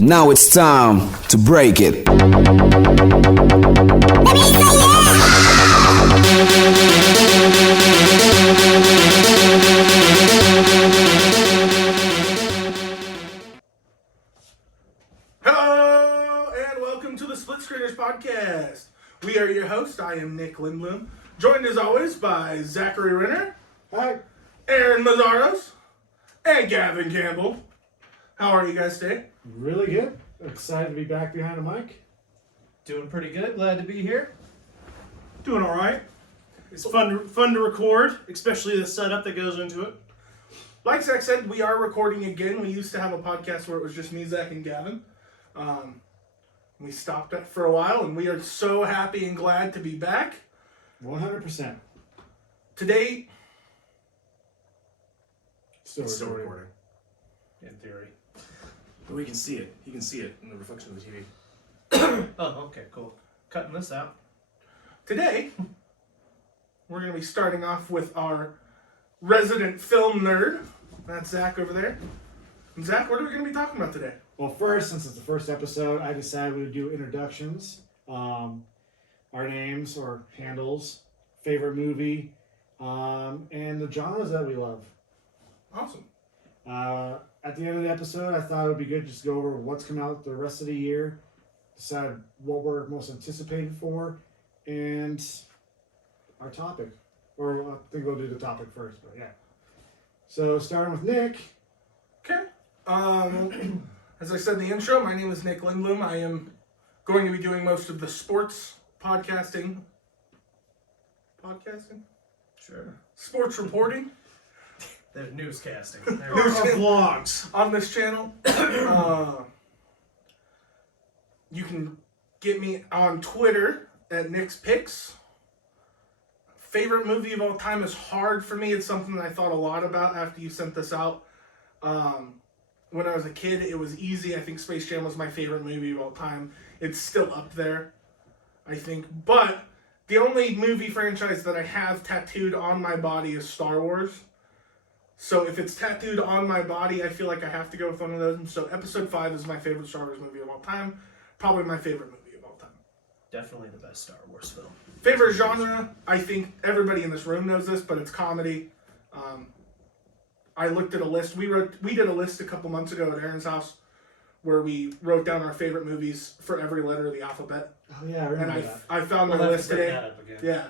Now it's time to break it. Hello and welcome to the SplitScreeners podcast. We are your hosts. I am Nick Lindblom, joined as always by Zachary Renner. Hi. Aaron Lazzaros, and Gavin Campbell. How are you guys today? Really good. Excited to be back behind a mic. Doing pretty good. Glad to be here. Doing all right. It's fun to record, especially the setup that goes into it. Like Zach said, we are recording again. We used to have a podcast where it was just me, Zach, and Gavin. We stopped it for a while, and we are so happy and glad to be back. 100%. Today, Still recording. In theory. But we can see it. You can see it in the reflection of the TV. Oh, okay, cool. Cutting this out. Today, we're going to be starting off with our resident film nerd. That's Zach over there. And Zach, what are we going to be talking about today? Well, first, since it's the first episode, I decided we would do introductions. Our names or handles, favorite movie, and the genres that we love. Awesome. At the end of the episode, I thought it would be good just to go over what's come out the rest of the year, decide what we're most anticipated for, and our topic. Or I think we'll do the topic first, but yeah. So, starting with Nick. Okay. As I said in the intro, my name is Nick Lindblom. I am going to be doing most of the sports podcasting. Podcasting? Sure. Sports reporting. There's newscasting. Our vlogs. On this channel. You can get me on Twitter at Nick's Picks. Favorite movie of all time is hard for me. It's something that I thought a lot about after you sent this out. When I was a kid, it was easy. I think Space Jam was my favorite movie of all time. It's still up there, I think. But the only movie franchise that I have tattooed on my body is Star Wars. So if it's tattooed on my body, I feel like I have to go with one of those. So Episode 5 is my favorite Star Wars movie of all time. Probably my favorite movie of all time. Definitely the best Star Wars film. Favorite genre, I think everybody in this room knows this, but it's comedy. I looked at a list. We did a list a couple months ago at Aaron's house where we wrote down our favorite movies for every letter of the alphabet. Oh, yeah, I remember And that. I found my list today. Yeah.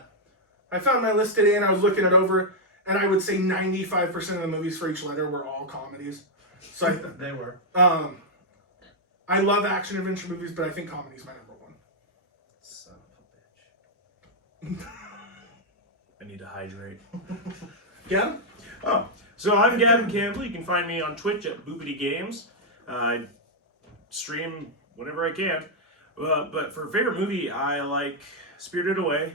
I found my list today and I was looking it over, and I would say 95% of the movies for each letter were all comedies. So They were. I love action adventure movies, but I think comedy's my number one. Son of a bitch. I need to hydrate. Yeah? Oh, so I'm Gavin Campbell. You can find me on Twitch at Boopity Games. I stream whenever I can. But for favorite movie, I like Spirited Away,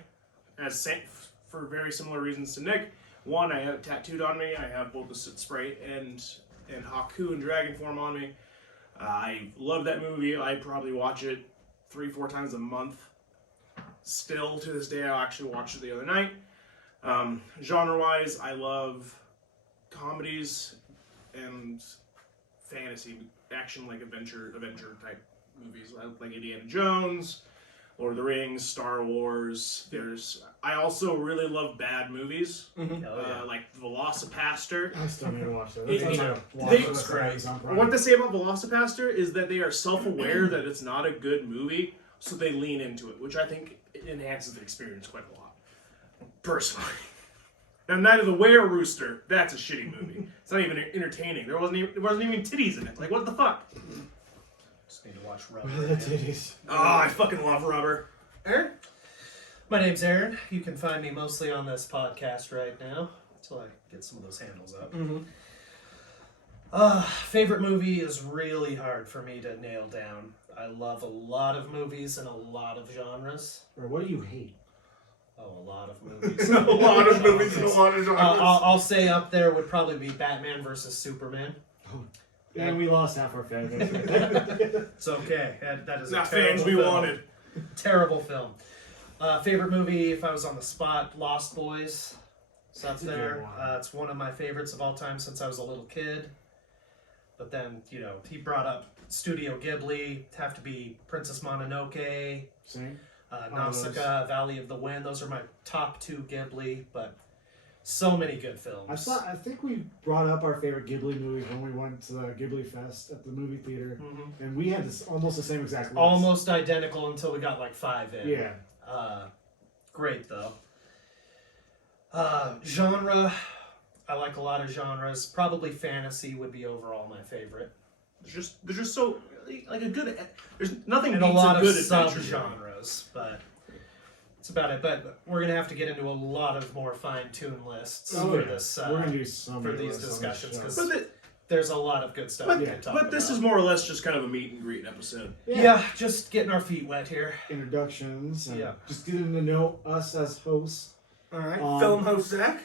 for very similar reasons to Nick. One, I have it tattooed on me. I have both the Sprite and Haku and Dragon form on me. I love that movie. I probably watch it 3-4 times a month. Still to this day, I actually watched it the other night. Genre-wise, I love comedies and fantasy, action, like adventure type movies. I like Indiana Jones, Lord of the Rings, Star Wars. I also really love bad movies, like Velocipaster. I still need to watch that. What they say about Velocipaster is that they are self-aware that it's not a good movie, so they lean into it, which I think enhances the experience quite a lot. Personally. And Night of the Were-Rooster, that's a shitty movie. It's not even entertaining. There wasn't even titties in it. Like, what the fuck? Just need to watch Rubber. The titties. Oh, I fucking love Rubber. Aaron? My name's Aaron. You can find me mostly on this podcast right now until I get some of those handles up. Favorite movie is really hard for me to nail down. I love a lot of movies and a lot of genres. Or what do you hate? Oh, a lot of movies. A lot of movies and a lot of genres. I'll say up there would probably be Batman versus Superman. And we lost half our fans. It's okay. That is Not a terrible fans we film. wanted. Terrible film. Favorite movie, if I was on the spot, Lost Boys. It's up That's a good there. one. It's one of my favorites of all time since I was a little kid. But then, he brought up Studio Ghibli, have to be Princess Mononoke, Same. Nausicaa, Valley of the Wind. Those are my top 2 Ghibli, but so many good films. I think we brought up our favorite Ghibli movies when we went to the Ghibli Fest at the movie theater, and we had almost the same exact list. Almost identical until we got like 5 in. Yeah. Great though. Genre, I like a lot of genres. Probably fantasy would be overall my favorite. There's just so like a good. There's nothing And beats a lot good of adventure sub-genres, but that's about it. But we're gonna have to get into a lot of more fine-tuned lists for this. We're gonna do so for many these lists on this discussions show. because there's a lot of good stuff we can talk about. But this is more or less just kind of a meet and greet episode. Yeah, just getting our feet wet here. Introductions. And Yeah. just getting to know us as hosts. All right, film host Zach.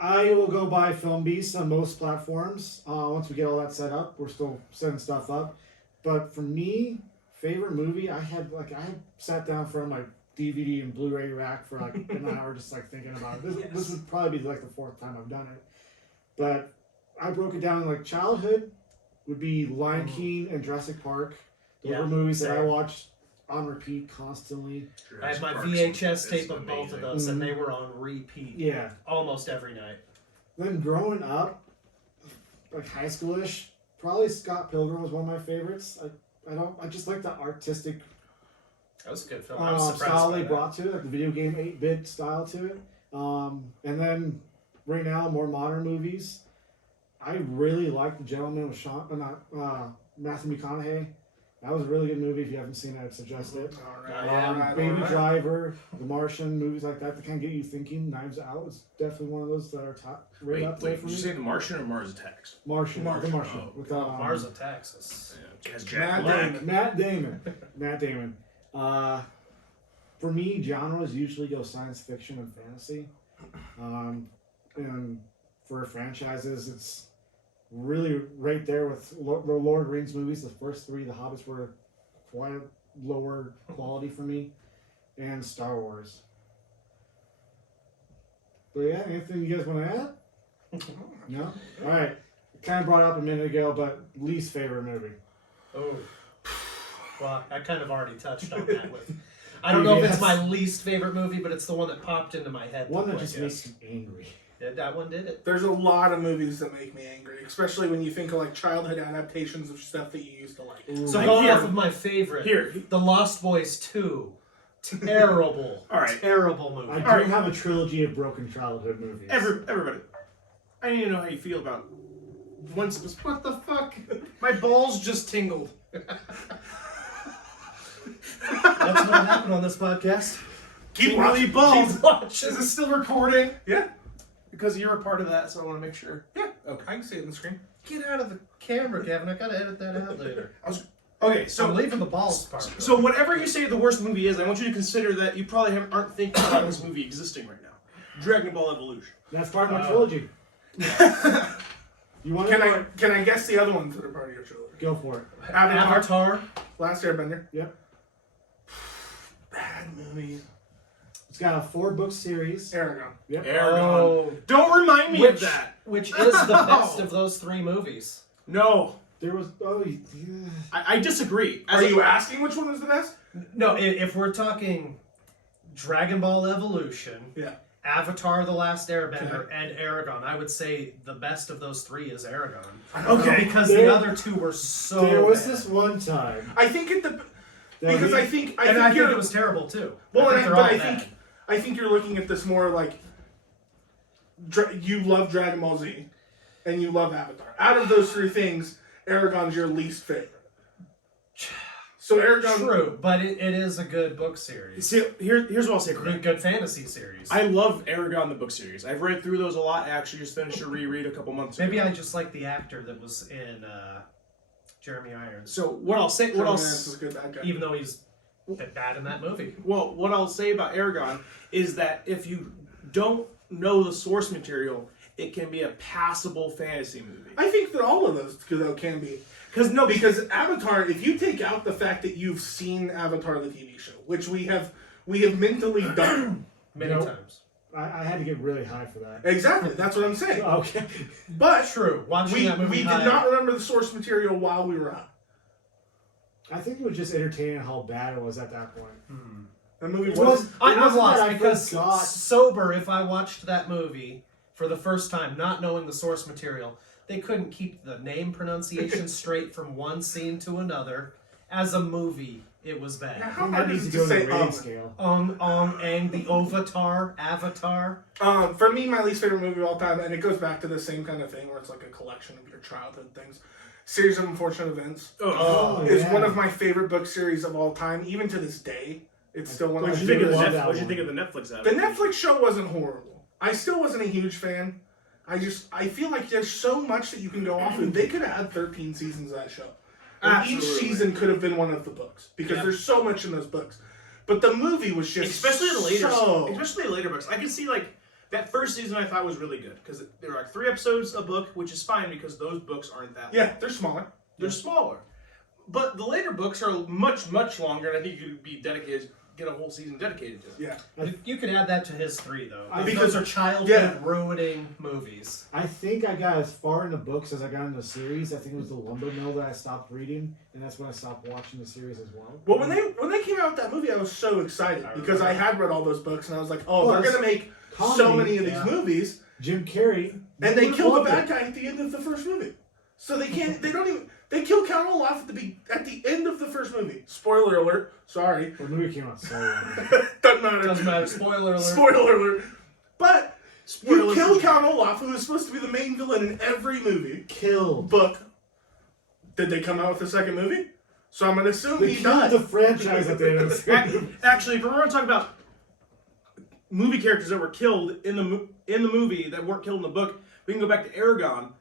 I will go by Film Beast on most platforms. Once we get all that set up, we're still setting stuff up. But for me, favorite movie, I had sat down from my DVD and Blu-ray rack for like an hour just like thinking about it. This would probably be like the 4th time I've done it. But I broke it down like childhood would be Lion King and Jurassic Park. Those were movies that I watched on repeat constantly. I had my VHS tape of both of those, and they were on repeat. Yeah. Almost every night. Then growing up, like high schoolish, probably Scott Pilgrim was one of my favorites. I just like the artistic That was a good film. I was surprised style by they that. brought to it, like the video game 8-bit style to it. And then right now, more modern movies. I really like The Gentleman with Matthew McConaughey. That was a really good movie. If you haven't seen it, I'd suggest it. Baby Driver, The Martian, movies like that kind of get you thinking. Knives Out is definitely one of those that are top right up there Wait, for did me. you say The Martian or Mars Attacks? Martian. The Martian. Oh, With, Mars Attacks is... Has Jack Black. Matt Damon. For me, genres usually go science fiction and fantasy. And for franchises, it's really right there with the Lord of the Rings movies. The first 3, The Hobbits, were quite lower quality for me. And Star Wars. But yeah, anything you guys want to add? No? Alright. Kind of brought it up a minute ago, but least favorite movie. Oh. Well, I kind of already touched on that with... I don't know if it's my least favorite movie, but it's the one that popped into my head. One that just makes you angry. Yeah, that one did it. There's a lot of movies that make me angry, especially when you think of like childhood adaptations of stuff that you used to like. Ooh. So going off of my favorite, The Lost Boys 2. Terrible. All right. Terrible movie. I do have a trilogy of broken childhood movies. Everybody, I need to know how you feel about once. What the fuck? My balls just tingled. That's what happened on this podcast. Keep Tingly watching. balls. Keep watching. Is it still recording? Yeah. Because you're a part of that, so I want to make sure. Yeah. Okay. I can see it on the screen. Get out of the camera, Kevin. I gotta edit that out later. Okay, I'm so leaving the balls part. so whatever you say the worst movie is, I want you to consider that you probably aren't thinking about this movie existing right now. Dragon Ball Evolution. That's part of my trilogy. You want Can I guess the other ones that are part of your trilogy? Go for it. Avatar. Last Airbender. Yep. Bad movie. It's got a 4-book series. Aragon. Yep. Oh. Don't remind me of that. Which is the best of those 3 movies. No, There was yeah. I disagree. Are you asking which one was the best? No, if we're talking Dragon Ball Evolution, Yeah. Avatar: The Last Airbender, and Aragon, I would say the best of those 3 is Aragon. Okay. Because There- the other 2 were so There was bad. this one time. I think it because that I think And I think you're it was terrible too. well, I think but they're all bad. I think you're looking at this more like you love Dragon Ball Z, and you love Avatar. Out of those 3 things, Aragon's your least favorite. So Aragon. True, but it is a good book series. See, here's what I'll say. Good fantasy series. I love Aragon the book series. I've read through those a lot. I actually just finished a reread a couple months ago. Maybe I just like the actor that was in Jeremy Irons, So what I'll say, Was good, that guy. even though he's bad in that movie. well, what I'll say about Aragon is that if you don't know the source material, it can be a passable fantasy movie. I think that all of those can be. Because Avatar, if you take out the fact that you've seen Avatar the TV show, which we have mentally done. Many Nope. times. I had to get really high for that. Exactly, that's what I'm saying. Okay. But True. Watching we that movie did high- not remember the source material while we were high. I think it was just entertaining how bad it was at that point. That movie It was. was- I'm wasn't lost that I because forgot. sober, if I watched that movie for the first time, not knowing the source material, they couldn't keep the name pronunciation straight from one scene to another. As a movie, it was bad. How That hard needs is to it to go to say the rating scale. Ang, the Avatar. For me, my least favorite movie of all time, and it goes back to the same kind of thing where it's like a collection of your childhood things. Series of Unfortunate Events Oh, is yeah. one of my favorite book series of all time, even to this day. It's still one of my What'd you think of favorites. the love that What'd you one. think of the Netflix The adaptation? Netflix show wasn't horrible. I still wasn't a huge fan. I feel like there's so much that you can go off of. They could have had 13 seasons of that show. And each Absolutely. season could have been one of the books because there's so much in those books. But the movie was just Especially the later, so... especially the later books. I can see like that first season I thought was really good because there were like 3 episodes a book, which is fine because those books aren't that long. Yeah, they're smaller. They're smaller. But the later books are much, much longer, and I think you could be dedicated, get a whole season dedicated to it. Yeah. You could add that to his 3, though. Because- Those are childhood yeah. ruining movies. I think I got as far in the books as I got in the series. I think it was the Lumber Mill that I stopped reading, and that's when I stopped watching the series as well. Well, when they came out with that movie, I was so excited because I had read all those books, and I was like, oh, they're Plus, going to make so comedy, many of these yeah. movies, Jim Carrey, and they kill the loved bad it. guy at the end of the first movie. So they don't even... They kill Count Olaf at the end of the first movie. Spoiler alert. Sorry. The movie came out so long. Doesn't matter. Doesn't matter. Spoiler alert. Spoiler alert. But Spoiler you alert kill for- Count Olaf, who is supposed to be the main villain in every movie. Killed. Book. Did they come out with a second movie? So I'm going to assume They he killed died. the franchise at the end of the series. Actually, if we're going to talk about movie characters that were killed in the movie that weren't killed in the book, we can go back to Aragon.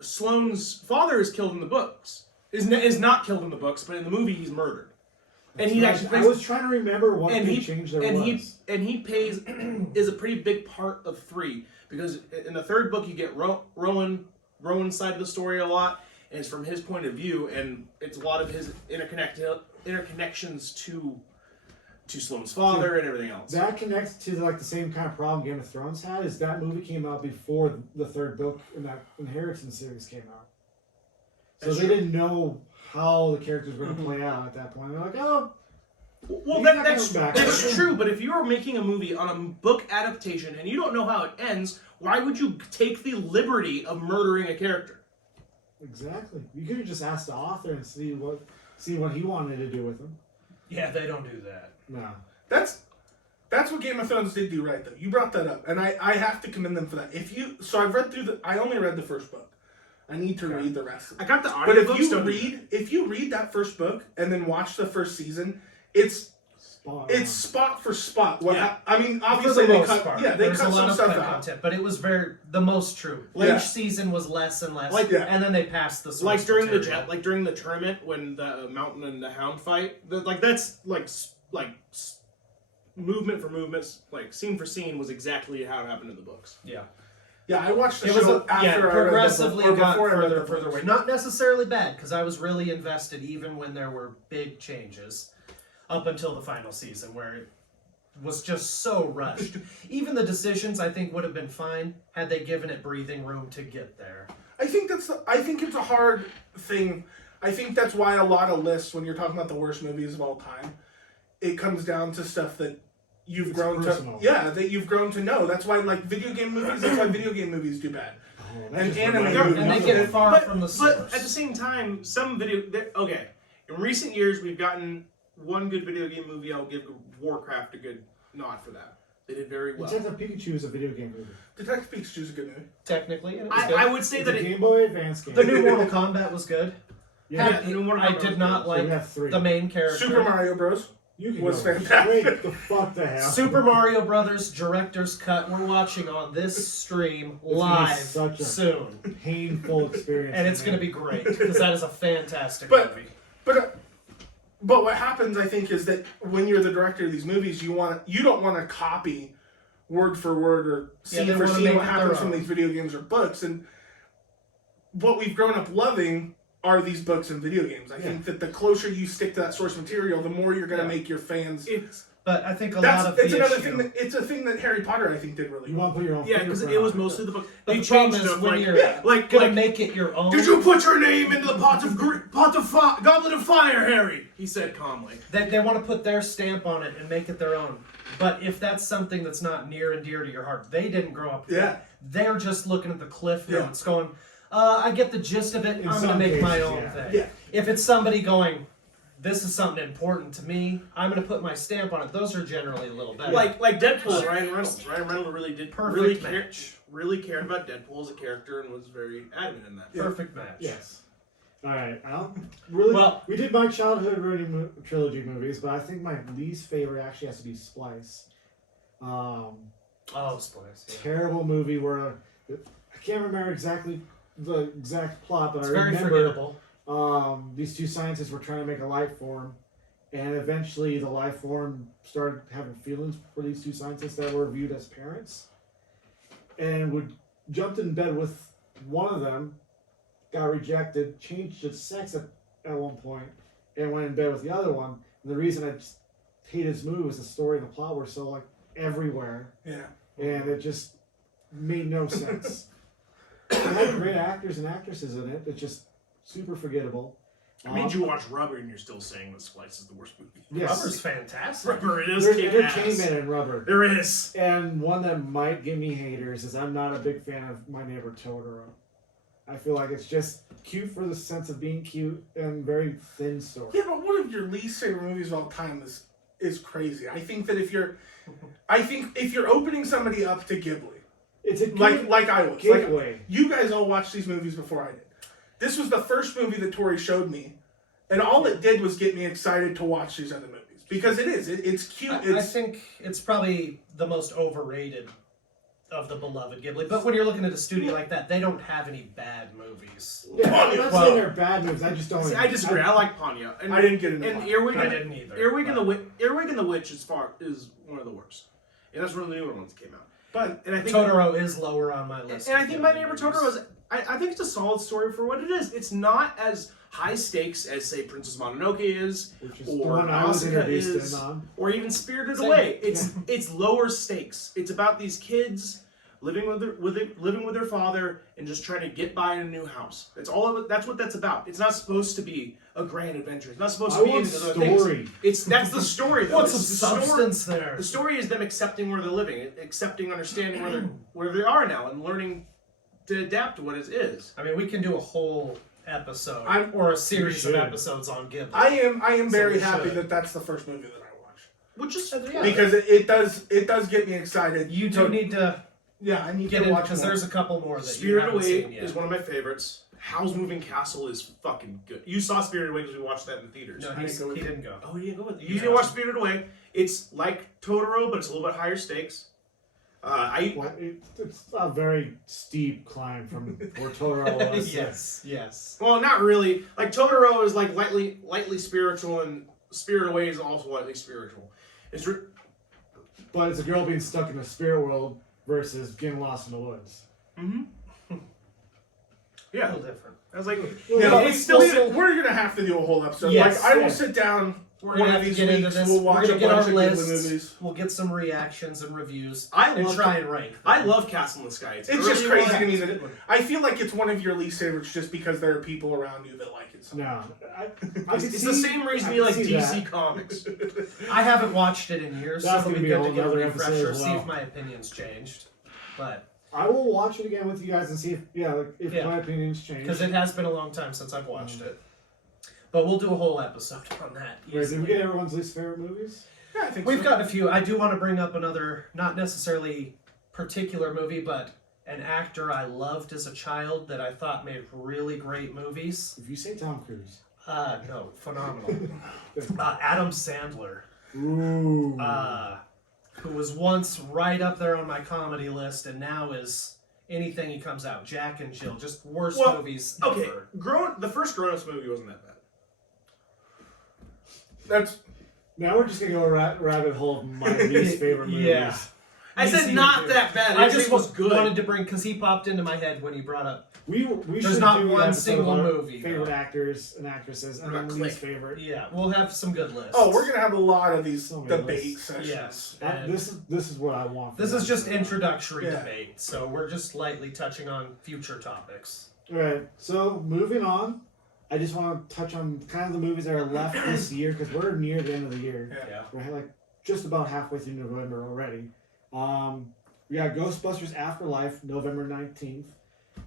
Sloane's father is killed in the books. Is not killed in the books, but in the movie he's murdered. And he actually I plays, was trying to remember what and big he change there and was. he pays is a pretty big part of 3 because in the third book you get Rowan's side of the story a lot, and it's from his point of view, and it's a lot of his interconnections to Sloane's father and everything else. That connects to the same kind of problem Game of Thrones had. Is that movie came out before the third book in that Inheritance series came out, so That's they true. didn't know how the characters were going to play out at that point. They're like, oh, Well, Maybe not that's coming back. that's true. But if you're making a movie on a book adaptation and you don't know how it ends, why would you take the liberty of murdering a character? exactly. You could have just asked the author and see what he wanted to do with them. Yeah, they don't do that. No. That's what Game of Thrones did do right, though. You brought that up, and I have to commend them for that. So I've read through I only read the first book. I need to read the rest of it. I got the But audiobooks. if you read that first book and then watch the first season, it's spot for spot. I mean, obviously For the they most cut. part. Yeah, they There's cut a lot some of stuff cut out. content, but it was the most true. Each Yeah. season was less and less, Like- Yeah. and then they passed the source Like during material. during the tournament when the Mountain and the Hound fight, that's movement for movements, like scene for scene, was exactly how it happened in the books. Yeah. Yeah, I watched the It was show after I read the book, progressively or got before I read further the further books. away. Not necessarily bad, because I was really invested even when there were big changes, up until the final season where it was just so rushed. Even the decisions I think would have been fine had they given it breathing room to get there. I think it's a hard thing. I think that's why a lot of lists, when you're talking about the worst movies of all time, it comes down to stuff that you've grown personal. to. Yeah, that you've grown to know. That's why video game movies. That's why video game movies do bad. Oh, that And just anime reminded me movies. And they of get another far But, from the source. but at the same time, okay. In recent years, we've gotten one good video game movie. I'll give Warcraft a good nod for that. They did very well. Detective Pikachu is a video game movie. Detective Pikachu is a good movie. Technically, and it was good. I would say It's that a it. Game Boy Advance game. The new Mortal Kombat was good. yeah, the new Mortal I Kombat did was not good. So we like have 3. the main character. Super Mario Bros. You can was go fantastic. straight the fuck to hell. Super Mario Brothers Director's Cut. We're watching on this stream gonna be live such a- soon, Painful experience. and it's going to man. be great because that is a fantastic But- movie. But what happens, I think, is that when you're the director of these movies, you don't want to copy word for word or Yeah, scene they for wanna scene make what it happens their from own. these video games or books. And what we've grown up loving are these books and video games. I think that the closer you stick to that source material, the more you're going to make your fans But I think It's another thing that it's a thing that Harry Potter I think did really You well. want to put your own. Yeah, because it was mostly the book. But They the problem changed is stuff when like, you're like, gonna like, make it your own. did you put your name into the goblet of fire, Harry? He said calmly. They want to put their stamp on it and make it their own. But if that's something that's not near and dear to your heart, they didn't grow up with it. They're just looking at the cliff notes going, I get the gist of it, In I'm going to some make my cases, own yeah. thing. Yeah. If it's somebody going, this is something important to me, I'm going to put my stamp on it, those are generally a little better. Like Deadpool, Ryan Reynolds. Ryan Reynolds really did Perfect match. really cared about Deadpool as a character and was very adamant in that. Perfect match. Yes. All right. We did my childhood ruining trilogy movies, but I think my least favorite actually has to be Splice. Splice. Yeah. Terrible movie where I can't remember exactly the exact plot, but It's I very remember forgettable. these two scientists were trying to make a life form, and eventually the life form started having feelings for these two scientists that were viewed as parents, and jumped in bed with one of them, got rejected, changed its sex at one point, and went in bed with the other one. And the reason I just hated this movie was the story and the plot were so like everywhere, Yeah. and it just made no sense. It had great actors and actresses in it. It's just super forgettable. I made you watch Rubber and you're still saying that Splice is the worst movie. Yes. Rubber's fantastic. Rubber, it is There's kick-ass. entertainment in Rubber. There is. And one that might give me haters is I'm not a big fan of My Neighbor Totoro. I feel like it's just cute for the sense of being cute and very thin story. Yeah, but one of your least favorite movies of all time is crazy. I think if you're opening somebody up to Ghibli, It's a like I was, gateway. like, you guys all watched these movies before I did. This was the first movie that Tori showed me, and all it did was get me excited to watch these other movies because it's cute. I think it's probably the most overrated of the beloved Ghibli. But when you're looking at a studio like that, they don't have any bad movies. Yeah, I'm not Well- saying they're bad movies. I just don't. See, I disagree. I like Ponyo. And, I didn't get into And Ponyo. Earwig I and didn't either. Earwig and the Witch is one of the worst. And that's one of the newer ones that came out. And I think Totoro is lower on my list. And I of think My Ghibli Neighbor movies. Totoro is. I think it's a solid story for what it is. It's not as high stakes as say Princess Mononoke is, Which is the or one I was Nausicaa introduced is, in on. or even Spirited Same. Away. It's lower stakes. It's about these kids living with their father and just trying to get by in a new house. That's all. That's what that's about. It's not supposed to be a grand adventure. It's not supposed to be want into those things. story. That's the story. Though. What's some It's the story- substance there? The story is them accepting where they're living, accepting, understanding where they are now, and learning to adapt to what it is. I mean, we can do a whole episode I'm- or a series of should. episodes on Ghibli. I am So very we happy should. that that's the first movie that I watched Which is Yeah. because it does get me excited. You do need to Yeah, I need get to in watch because more. there's a couple more that you Spirited haven't Away seen yet. is one of my favorites. Howl's Moving Castle is fucking good. You saw Spirited Away because we watched that in the theaters. No, I didn't go with he you. didn't go. Oh, you didn't go with it. You Yeah. need to watch Spirited Away. It's like Totoro, but it's a little bit higher stakes. Well, it's a very steep climb from where Totoro was. Yes. Well, not really. Like Totoro is like lightly spiritual, and Spirited Away is also lightly spiritual. But it's a girl being stuck in the spirit world versus getting lost in the woods. Yeah, A little different. I was like, Yeah, it's still. we're gonna have to do a whole episode. Yes, like I will yeah. sit down We're one gonna of have to these get into weeks. this. We'll We're watch gonna a get bunch our of Ghibli lists. movies. We'll get some reactions and reviews. I and love try and rank them. I love Castle in the Sky. It's just early crazy on. to me that I feel like it's one of your least favorites just because there are people around you that like it so much. No, It's the same reason you like DC Comics. I haven't watched it in years, That's so it'll gonna be be a good to whole get a nother episode refresher, as see well. if my opinion's changed. But I will watch it again with you guys and see if Yeah. my opinions change. because it has been a long time since I've watched it. But we'll do a whole episode on that. Wait, did we get everyone's least favorite movies? Yeah, I think We've so. got a few. I do want to bring up another, not necessarily particular movie, but an actor I loved as a child that I thought made really great movies. If you say Tom Cruise. No, phenomenal. Adam Sandler, Ooh. who was once right up there on my comedy list, and now is anything he comes out. Jack and Jill, just worst Well, movies Okay, ever. the first Grown-Ups movie wasn't that bad. That's Now we're just gonna go rabbit hole of my least favorite movies. Yeah. I Easy said to not do. that bad. I just was good. wanted to bring, because he popped into my head when you brought up. We There's should not do an one episode single of our movie, favorite though. actors and actresses, and What about then least Click? favorite. Yeah, we'll have some good lists. Oh, we're gonna have a lot of these So many debate lists. sessions. Yes. And This is what I want. For this is just episode. introductory Yeah. debate, so we're just lightly touching on future topics. All right, so moving on. I just want to touch on kind of the movies that are left this year because we're near the end of the year. Yeah. Yeah. We're like just about halfway through November already. We got Ghostbusters Afterlife, November 19th.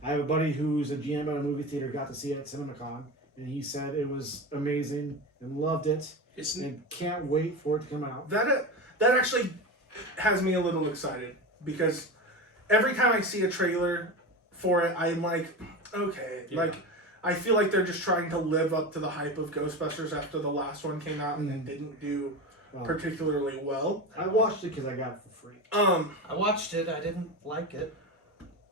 I have a buddy who's a GM at a movie theater, got to see it at CinemaCon, and he said it was amazing and loved it, It's and can't wait for it to come out. That actually has me a little excited because every time I see a trailer for it, I'm like, okay, Yeah. like I feel like they're just trying to live up to the hype of Ghostbusters after the last one came out and it didn't do particularly well. I watched it because I got it for free. I watched it, I didn't like it.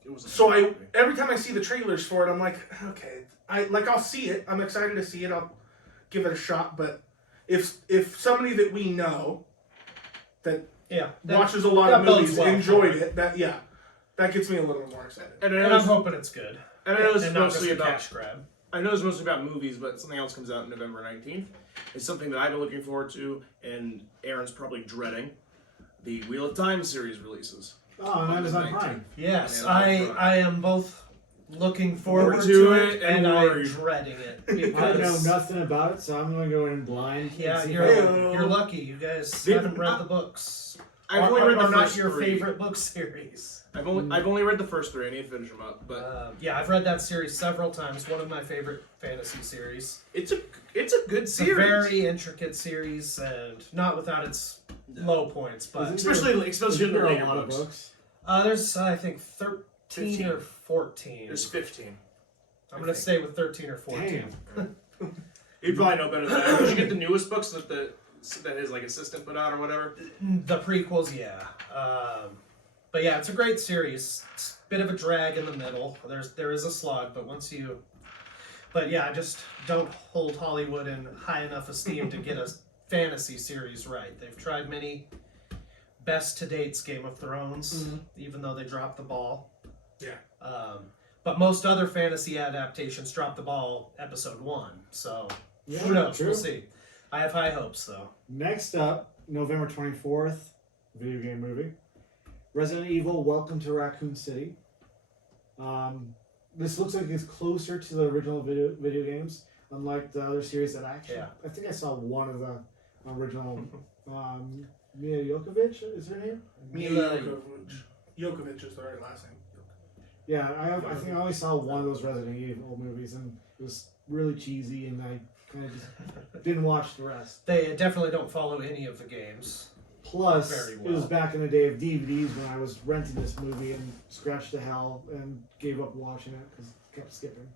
it was So every time I see the trailers for it, I'm like, okay, I'll see it. I'm excited to see it. I'll give it a shot. But if somebody that we know that Yeah. watches a lot that of bodes movies well enjoyed for it, that gets me a little more excited. and And I'm hoping it's good. I know it's And not just mostly a about cash grab. I know it's mostly about movies, but something else comes out November 19th. It's something that I've been looking forward to, and Aaron's probably dreading. The Wheel of Time series releases. Oh, and that is on Prime. Yes, Yeah, I am both looking forward To to it it and and I'm worried. dreading it. I know Because, nothing about it, so I'm going to go in blind. and yeah, see you're, if I- Hey-o. you're lucky. You guys They- haven't read the books. I've only read the or not first your three. favorite book series. I've only read the first three. I need to finish them up, but Yeah, I've read that series several times. One of my favorite fantasy series. it's a good It's series. a very intricate series, and not without its low points. But especially in the Isn't there later a lot of books. books. there's I think 13 15. or 14. There's 15. I'm gonna stay with 13 or 14. Damn. You'd probably know better than that. Did you get the newest books that his like assistant put out or whatever? The prequels, yeah. But yeah, it's a great series. It's a bit of a drag in the middle. There is a slog, but but yeah, I just don't hold Hollywood in high enough esteem to get a fantasy series right. They've tried many. Best to date's Game of Thrones, even though they dropped the ball. Yeah. But most other fantasy adaptations drop the ball episode 1. So Yeah, who knows? true. We'll see. I have high hopes though. Next up, November 24th, video game movie. Resident Evil, Welcome to Raccoon City. This looks like it's closer to the original video games, unlike the other series that I think I saw one of the original. Mia Jokovic is her name? Mila Jokovic is the right last name. Yeah, I think I only saw one of those Resident Evil movies, and it was really cheesy, and I kind of just didn't watch the rest. They definitely don't follow any of the games. Plus, Very it was well. back in the day of DVDs when I was renting this movie and scratched to hell and gave up watching it because it kept skipping.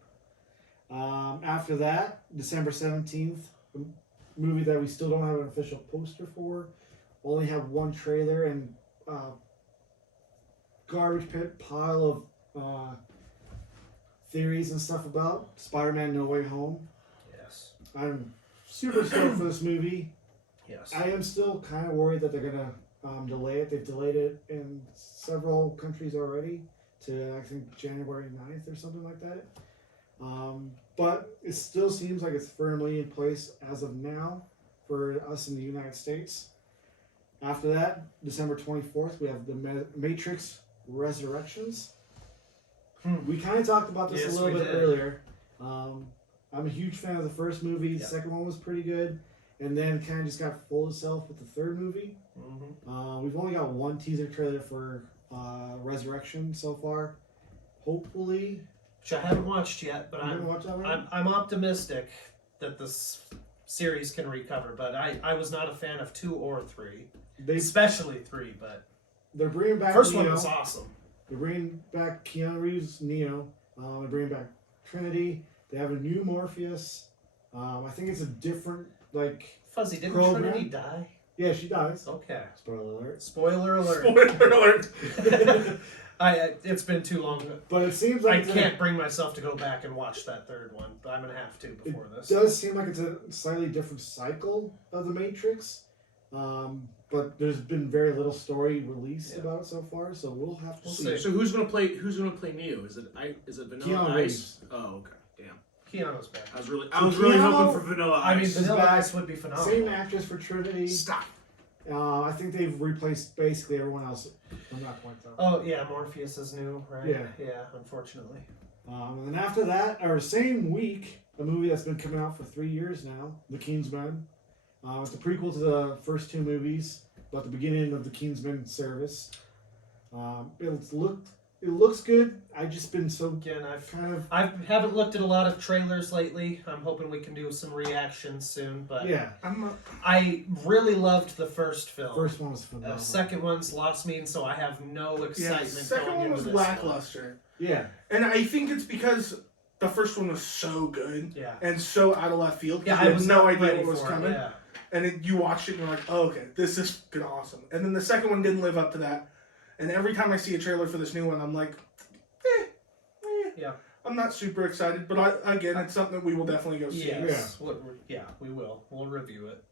After that, December 17th, a movie that we still don't have an official poster for, only have one trailer and garbage pit pile of theories and stuff about Spider-Man No Way Home. Yes. I'm super stoked for this movie. Yes. I am still kind of worried that they're gonna delay it. They've delayed it in several countries already to I think January 9th or something like that. But it still seems like it's firmly in place as of now for us in the United States. After that, December 24th, we have the Matrix Resurrections. We kind of talked about this Yes, a little we bit did. earlier. I'm a huge fan of the first movie. The Yeah. second one was pretty good. And then kind of just got full of itself with the third movie. We've only got one teaser trailer for Resurrection so far. Hopefully, Which I haven't watched yet, but you gonna watch that one? I'm optimistic that this series can recover. But I was not a fan of 2 or 3, especially 3. But They're bringing back first Neo. one was awesome. They're bringing back Keanu Reeves' Neo. They're bringing back Trinity. They have a new Morpheus. I think it's a different Fuzzy, didn't Program? Trinity die? Yeah, she dies. Okay. Spoiler alert. Spoiler alert. Spoiler alert. It's been too long. But it seems I like can't bring myself to go back and watch that third one, but I'm gonna have to before It this. does seem like it's a slightly different cycle of the Matrix. But there's been very little story released about it so far, so we'll have to We'll see. see. So who's gonna play Neo? Is it Vanilla Keanu Ice? Reeves. Oh, okay. Damn. Keanu's back. I was really Keanu- hoping for Vanilla Ice. I mean, This Vanilla back- Ice would be phenomenal. Same actress for Trinity. Stop. I think they've replaced basically everyone else from that point, though. Oh yeah, Morpheus is new, right? Yeah. Yeah, unfortunately. And then after that, or same week, a movie that's been coming out for 3 years now, The Kingsman. It's a prequel to the first two movies, about the beginning of the Kingsman service. It looks good. I've just been so Again, kind of I haven't looked at a lot of trailers lately. I'm hoping we can do some reactions soon, but I really loved the first film. First one was phenomenal. Second one's lost me, and so I have no excitement second going one into was this lackluster. Yeah, And I think it's because the first one was so good Yeah. and so out of left field. Yeah, You I had was no not idea ready what was for coming. It, yeah. And you watched it and you're like, oh, okay, this is gonna awesome. And then the second one didn't live up to that. And every time I see a trailer for this new one, I'm like, Yeah. I'm not super excited. But again, it's something that we will definitely go see. Yes. We will. We'll review it.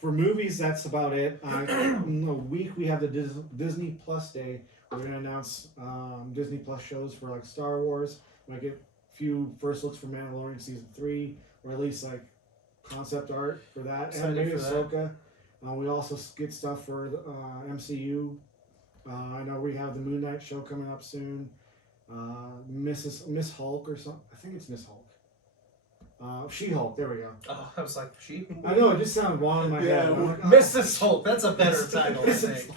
For movies, that's about it. In a week, we have the Disney Plus Day. We're going to announce Disney Plus shows for like Star Wars. We might get a few first looks for Mandalorian Season 3, or at least like concept art for that. Excited Animated for that. Ahsoka. We also get stuff for the MCU. I know we have the Moon Knight show coming up soon. Miss Hulk or something. I think it's Miss Hulk. She-Hulk. There we go. Oh, I was like, she. I know it just sounded wrong in my Yeah, head. I'm like, Mrs. Hulk. That's a better title, I think.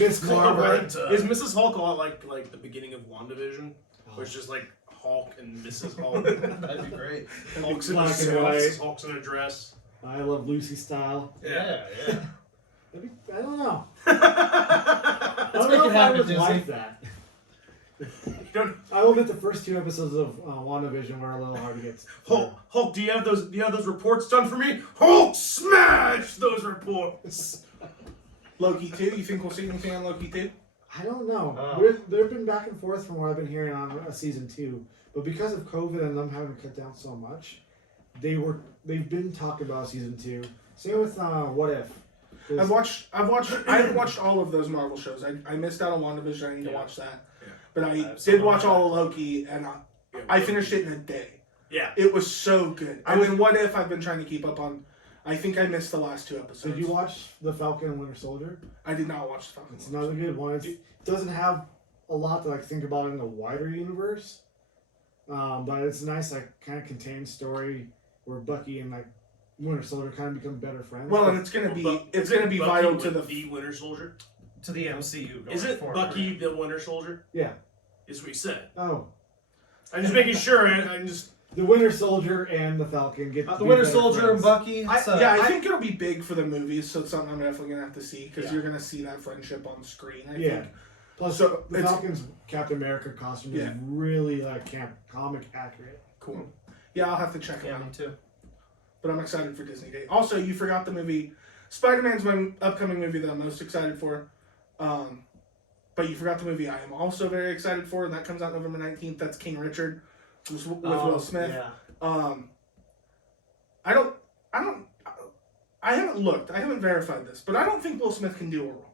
Miss Marvel. Is Mrs. Hulk a lot like the beginning of WandaVision? Where it's just like Hulk and Mrs. Hulk. That'd be great. Hulk's in a Black and suit, white. Hulk's in a dress. I love Lucy style. Yeah. I don't know. Let's I don't make know it if I happen, would Disney. like that. I will admit the first two episodes of WandaVision were a little hard to get. Hulk, do you have those reports done for me? Hulk, smash those reports. Loki 2, you think we'll see anything on Loki 2? I don't know. Oh. They've been back and forth from what I've been hearing on season 2, but because of COVID and them having to cut down so much, they've been talking about season 2. Same with What If. I haven't watched all of those Marvel shows. I missed out on WandaVision. I need to watch that. Yeah. But I have did some watch on all of Loki, and I finished it in a day. Yeah. It was so good. And then What If I've been trying to keep up on. I think I missed the last 2 episodes. Did you watch The Falcon and Winter Soldier? I did not watch the Falcon. It's another good one. It doesn't have a lot to like think about in the wider universe, but it's a nice like kind of contained story where Bucky and like Winter Soldier kind of become better friends. Well, and it's gonna be vital to the Winter Soldier. To the MCU. Is it forward. Bucky the Winter Soldier? yeah. Is what he said. Oh, I'm just making sure. I'm just. the Winter Soldier and the Falcon get to The be Winter better Soldier friends. and Bucky. I think it'll be big for the movies, so it's something I'm definitely gonna have to see because Yeah. you're gonna see that friendship on screen. I Yeah. think. Plus, So, the it's- Falcon's Captain America costume Yeah. is really like comic accurate. Cool. Yeah, I'll have to check it Yeah, out. me too. But I'm excited for Disney Day. Also, you forgot the movie. Spider-Man's my upcoming movie that I'm most excited for. But you forgot the movie I am also very excited for, and that comes out November 19th. That's King Richard with Will Smith. Yeah. I haven't looked. I haven't verified this, but I don't think Will Smith can do a role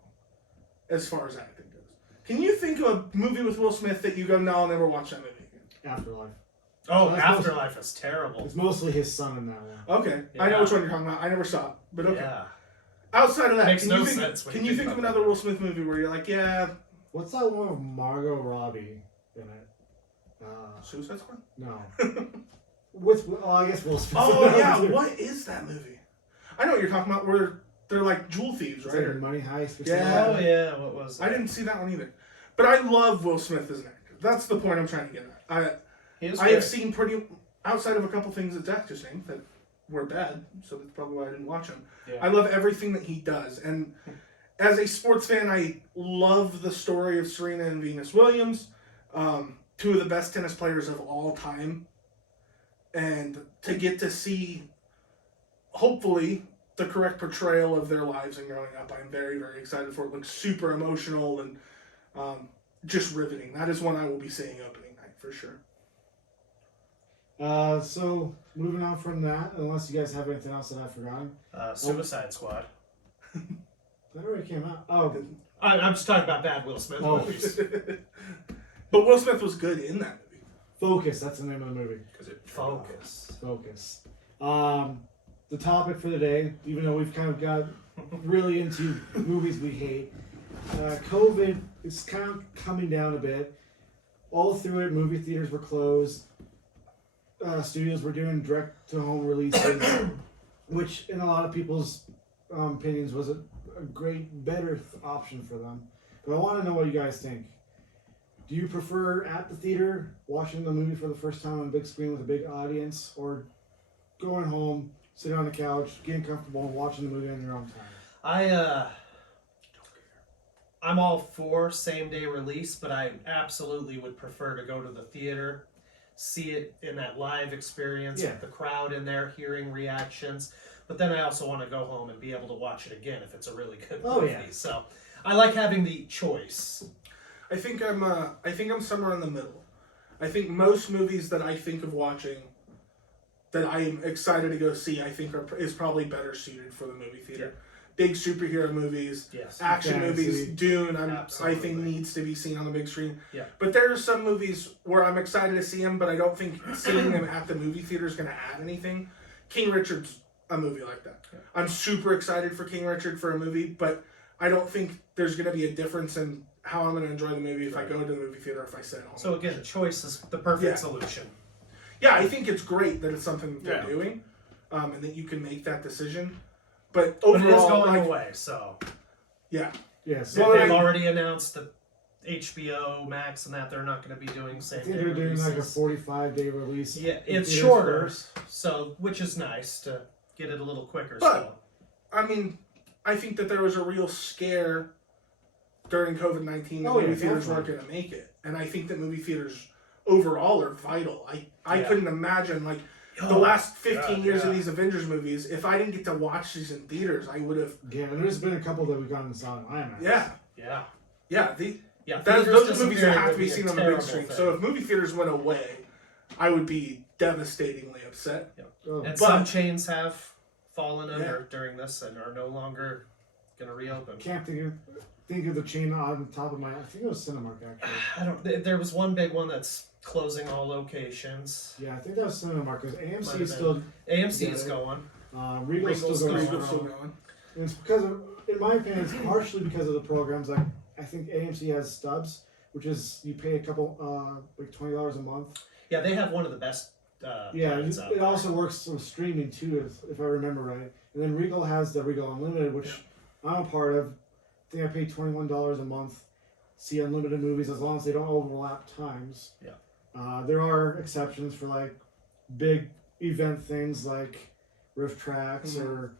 as far as acting goes. Can you think of a movie with Will Smith that you go, no, I'll never watch that movie again? Afterlife. Oh, That's Afterlife is terrible. It's mostly his son in that one. Okay, I know Yeah. which one you're talking about. I never saw it, but okay. Yeah. Outside of that, Makes can no you think? sense when Can you you think think of about another that. Will Smith movie where you're like, yeah, What's that one with Margot Robbie in it? Suicide Squad? No. I guess Will Smith. Oh yeah, what is that movie? I know what you're talking about. Where they're like jewel thieves, It's right? like a Money Heist or Yeah. something. Oh yeah. What was? I didn't see that one either. But I love Will Smith as an actor. That's the point I'm trying to get at. He was I great. have seen outside of a couple things that Zach just named that were bad, so that's probably why I didn't watch him. Yeah. I love everything that he does, and as a sports fan, I love the story of Serena and Venus Williams, 2 of the best tennis players of all time, and to get to see, hopefully, the correct portrayal of their lives and growing up, I'm very, very excited for it. It looks super emotional and just riveting. That is one I will be seeing opening night for sure. So moving on from that, unless you guys have anything else that I've forgotten. Suicide Squad. That already came out. Oh, I'm just talking about bad Will Smith Oh. movies. But Will Smith was good in that movie. Focus. That's the name of the movie. Focus. Focus. The topic for the day, even though we've kind of got really into movies we hate, COVID is kind of coming down a bit. All through it, movie theaters were closed. Studios were doing direct-to-home releases, which in a lot of people's opinions was a great, better option for them. But I want to know what you guys think. Do you prefer at the theater, watching the movie for the first time on a big screen with a big audience, or going home, sitting on the couch, getting comfortable, and watching the movie on your own time? I'm all for same day release, but I absolutely would prefer to go to the theater, see it in that live experience with the crowd in there, hearing reactions. But then I also want to go home and be able to watch it again if it's a really good movie. Yeah. So I like having the choice. I think I'm somewhere in the middle. I think most movies that I think of watching that I'm excited to go see, I think is probably better suited for the movie theater. Yeah. Big superhero movies, Yes. action Fantasy. movies, Dune, I Absolutely. think needs to be seen on the big screen. Yeah. But there are some movies where I'm excited to see them, but I don't think seeing them at the movie theater is going to add anything. King Richard's a movie like that. Yeah. I'm super excited for King Richard for a movie, but I don't think there's going to be a difference in how I'm going to enjoy the movie if I go to the movie theater or if I sit at home. So again, choice is the perfect Yeah. solution. Yeah, I think it's great that it's something that they're Yeah. doing, and that you can make that decision. But But it is overall, going like, away, so yeah, Yes. Well, they've I- already announced that HBO Max and that they're not going to be doing I same think day they're doing like a releases. 45-day release. Yeah, in it's theaters shorter, first. so which is nice to get it a little quicker. But- still. I mean, I think that there was a real scare during COVID-19 that Oh, yeah, movie theaters weren't definitely. going to make it, and I think that movie theaters overall are vital. I Yeah. couldn't imagine the Oh, last 15 God, years yeah. of these Avengers movies. If I didn't get to watch these in theaters, I would have. Yeah, and there's been a couple that we've gotten saw in IMAX. Yeah, Yeah. yeah. Yeah, Those theaters are movies that disappearing have would to be a seen on the big terrible screen. thing. So if movie theaters went away, I would be devastatingly upset. Oh, And But- some chains have fallen under during this and are no longer going to reopen. can't think of the chain on top of my. I think it was Cinemark actually. I don't. There was one big one that's closing all locations. Yeah, I think that was Cinemark because Might AMC have is still. AMC is Yeah. going. Regal's Regal's still going. Regal's still going. And it's because of, in my opinion, it's partially because of the programs. Like I think AMC has Stubs, which is you pay a couple, like $20 a month. Yeah, they have one of the best. Yeah, plans it out there. also works with streaming too, if I remember right. And then Regal has the Regal Unlimited, which I'm a part of. I think I pay $21 a month, see unlimited movies as long as they don't overlap times. Yeah. There are exceptions for like big event things like Rift Tracks Mhm. or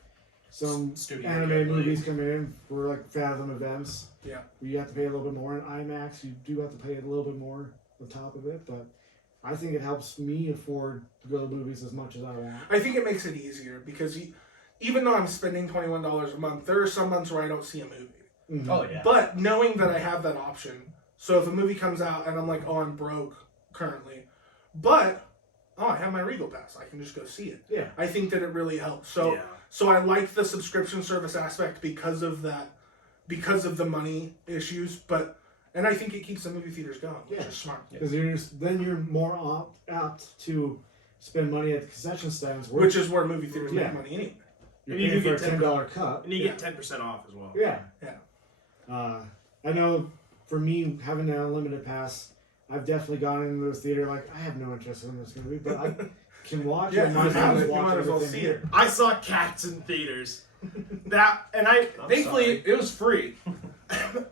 some Studio anime Ghibli. movies come in for like Fathom events. Yeah. You have to pay a little bit more. In IMAX, you do have to pay a little bit more on top of it, but I think it helps me afford to go to movies as much as I want. I think it makes it easier because even though I'm spending $21 a month, there are some months where I don't see a movie. Mhm. Oh yeah. But knowing that I have that option, so if a movie comes out and I'm like, oh, I'm broke currently, but I have my Regal Pass, I can just go see it. Yeah. I think that it really helps. So Yeah. so I like the subscription service aspect because of that, because of the money issues. And I think it keeps the movie theaters going, which Yeah. is smart. Because then you're more apt to spend money at the concession stands, Which is where movie theaters Yeah. make money anyway. you're And you paying can for get a $10 cut. And you get 10% off as well. Yeah. Yeah. I know for me, having an unlimited pass, I've definitely gone into the theater like, I have no interest in this movie, but I can watch Yeah, it. Might as you well might just watch as well everything see here. it. I saw Cats in theaters. Thankfully, sorry. it was free.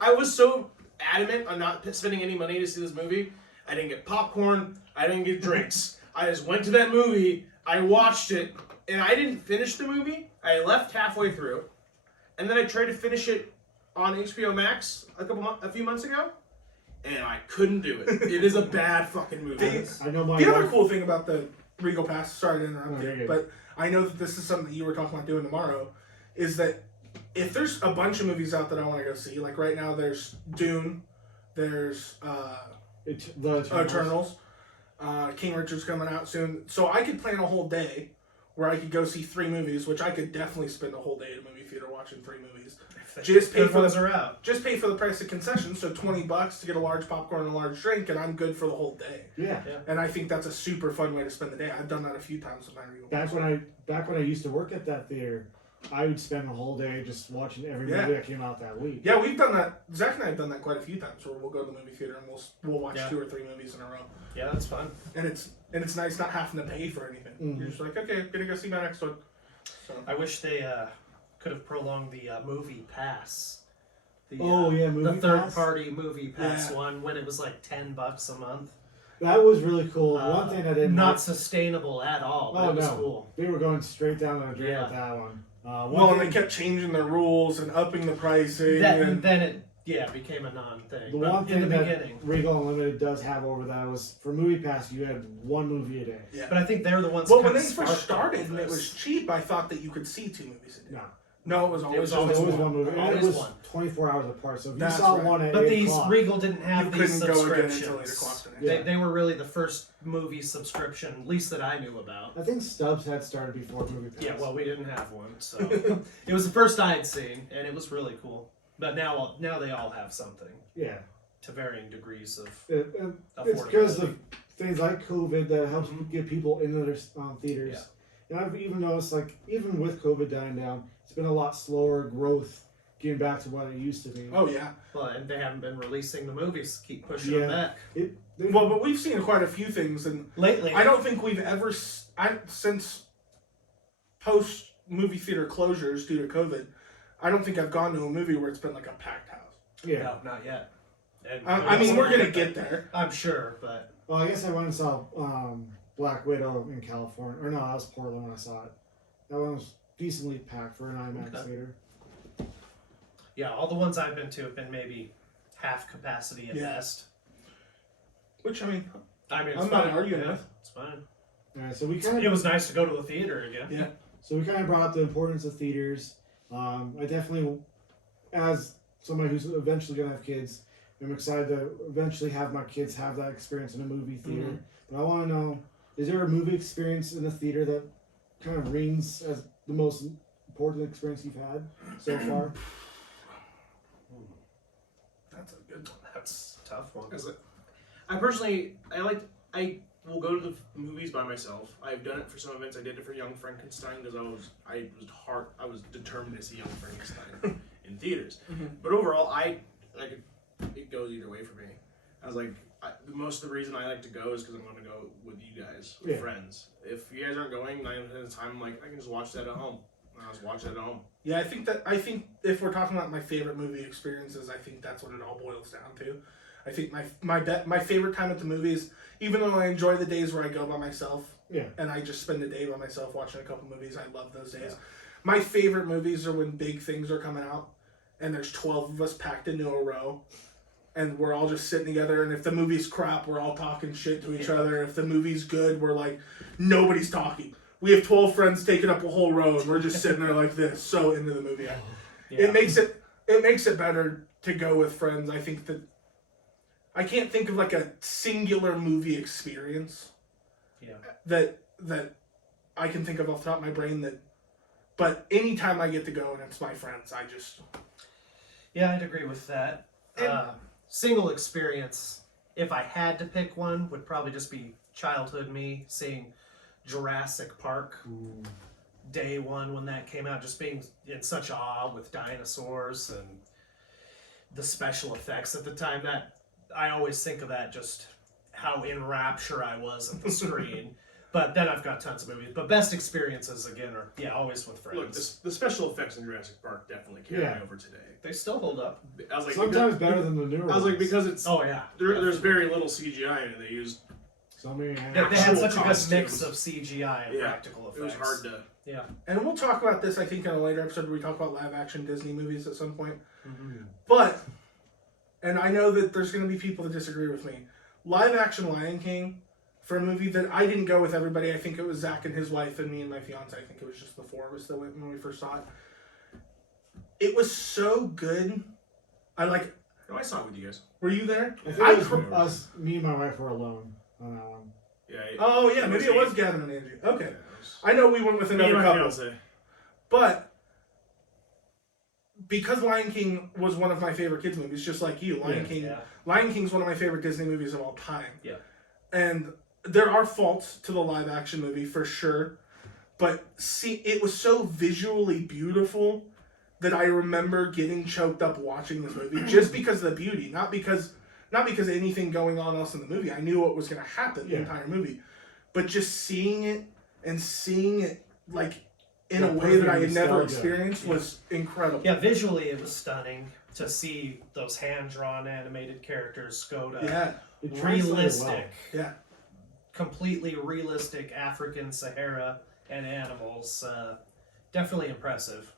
I was so adamant on not spending any money to see this movie. I didn't get popcorn. I didn't get drinks. I just went to that movie. I watched it, and I didn't finish the movie. I left halfway through, and then I tried to finish it on HBO Max a few months ago, and I couldn't do it. It is a bad fucking movie. I know my The other wife. cool thing about the Regal Pass, sorry to Oh, interrupt you're you, good. but I know that this is something that you were talking about doing tomorrow, is that if there's a bunch of movies out that I want to go see, like right now there's Dune, there's The Eternals. Eternals, King Richard's coming out soon. So I could plan a whole day where I could go see 3 movies, which I could definitely spend a whole day at a movie theater watching 3 movies. Just pay for ones are out. Just pay for the price of concessions, so $20 to get a large popcorn and a large drink, and I'm good for the whole day. Yeah. And I think that's a super fun way to spend the day. I've done that a few times with my real. Back when I used to work at that theater, I would spend the whole day just watching every movie that came out that week. Yeah, we've done that. Zach and I have done that quite a few times, where we'll go to the movie theater and we'll watch 2 or 3 movies in a row. Yeah, that's fun. And it's nice not having to pay for anything. Mm-hmm. You're just like, okay, I'm gonna go see my next one. So. I wish they could have prolonged the movie pass. The, movie the third pass? party movie pass Yeah. one when it was like $10 a month. That was really cool. One thing I didn't not like, sustainable at all, but it was cool. They were going straight down the drain Yeah. with that one. And they kept changing their rules and upping the pricing. Then it became a non-thing. The But one in thing the that beginning. Regal Unlimited does have over that was for Movie Pass, you had 1 movie a day. Yeah. But I think they're the ones. Well, that when they kinda first sparked all started of and it this. was cheap, I thought that you could see 2 movies a day. No. No, it was always, It was always one. one movie. And it Always was one. 24 hours apart. So if you That's saw right. one at But 8 these o'clock, Regal didn't have You these couldn't go again subscriptions. until 8 o'clock the next Yeah. They were really the first movie subscription, at least that I knew about. I think Stubbs had started before Movie Pass. Yeah, well, we didn't have one, so it was the first I had seen, and it was really cool. But now they all have something Yeah. to varying degrees of It's because affordability. of things like COVID that helps get people into their theaters. Yeah. And I've even noticed, like, even with COVID dying down, it's been a lot slower growth getting back to what it used to be. Oh, yeah. Well, and they haven't been releasing the movies. Keep pushing them back. Well, but we've seen quite a few things, and Lately, I don't think we've ever, since post movie theater closures due to COVID, I don't think I've gone to a movie where it's been like a packed house. Yeah. No, not yet. And I mean, we're gonna get there. I'm sure, but Well, I guess I went and saw Black Widow in California. Or no, that was Portland when I saw it. That one was decently packed for an IMAX theater. yeah, all the ones I've been to have been maybe half capacity at best. Which, I mean, I mean, I'm not arguing with. It's fine. Alright, so we kind It of was nice to go to the theater again. Yeah. brought up the importance of theaters. I definitely, as somebody who's eventually gonna have kids, I'm excited to eventually have my kids have that experience in a movie theater. But I want to know, is there a movie experience in a theater that kind of rings as the most important experience you've had so far? That's a good one. That's a tough one. Is it? I will go to the movies by myself. I've done it for some events. I did it for Young Frankenstein because I was determined to see Young Frankenstein in theaters. But overall, it goes either way for me. I was like, most of the reason I like to go is because I'm going to go with you guys, with friends. If you guys aren't going, 9 out of 10 time, I'm like, I can just watch that at home. I'll just watch it at home. Yeah, I think if we're talking about my favorite movie experiences, I think that's what it all boils down to. I think my favorite time at the movies, even though I enjoy the days where I go by myself, and I just spend a day by myself watching a couple movies, I love those days. Yeah. My favorite movies are when big things are coming out, and there's 12 of us packed into a row, and we're all just sitting together, and if the movie's crap, we're all talking shit to each other. If the movie's good, we're like, nobody's talking. We have 12 friends taking up a whole row, and we're just sitting there like this, so into the movie. It makes it better to go with friends. I think that I can't think of like a singular movie experience that I can think of off the top of my brain but anytime I get to go and it's my friends, Yeah, I'd agree with that. Single experience, if I had to pick one, would probably just be childhood me seeing Jurassic Park. Day one when that came out, just being in such awe with dinosaurs and the special effects at the time. That I always think of that, just how in rapture I was at the screen. But then I've got tons of movies. But best experiences again are always with friends. Look, the special effects in Jurassic Park definitely carry over today. They still hold up. I was like, Sometimes better than the newer I was like, ones. because it's there's definitely. very little CGI in it. They used So many They had actual such a good costumes. mix of CGI and practical effects. It was hard to. Yeah. And we'll talk about this, I think, in a later episode where we talk about live-action Disney movies at some point. Mm-hmm. But, and I know that there's going to be people that disagree with me, live-action Lion King, for a movie that I didn't go with everybody, I think it was Zach and his wife and me and my fiance, I think it was just the 4 of us that went when we first saw it. It was so good. No, I saw it with you guys. Were you there? I think it was us, me and my wife were alone on that one. Yeah. Oh yeah, maybe it was Gavin and Angie. Okay, I know we went with Me and another my couple, fiance. but because Lion King was one of my favorite kids movies, just like you, Lion King's one of my favorite Disney movies of all time. Yeah. And there are faults to the live action movie for sure, but it was so visually beautiful that I remember getting choked up watching this movie just because of the beauty, not because of anything going on else in the movie. I knew what was going to happen the entire movie, but just seeing it like in a way that I had never experienced was incredible. Yeah, visually it was stunning to see those hand-drawn animated characters go to realistic, completely realistic African Sahara and animals. Definitely impressive.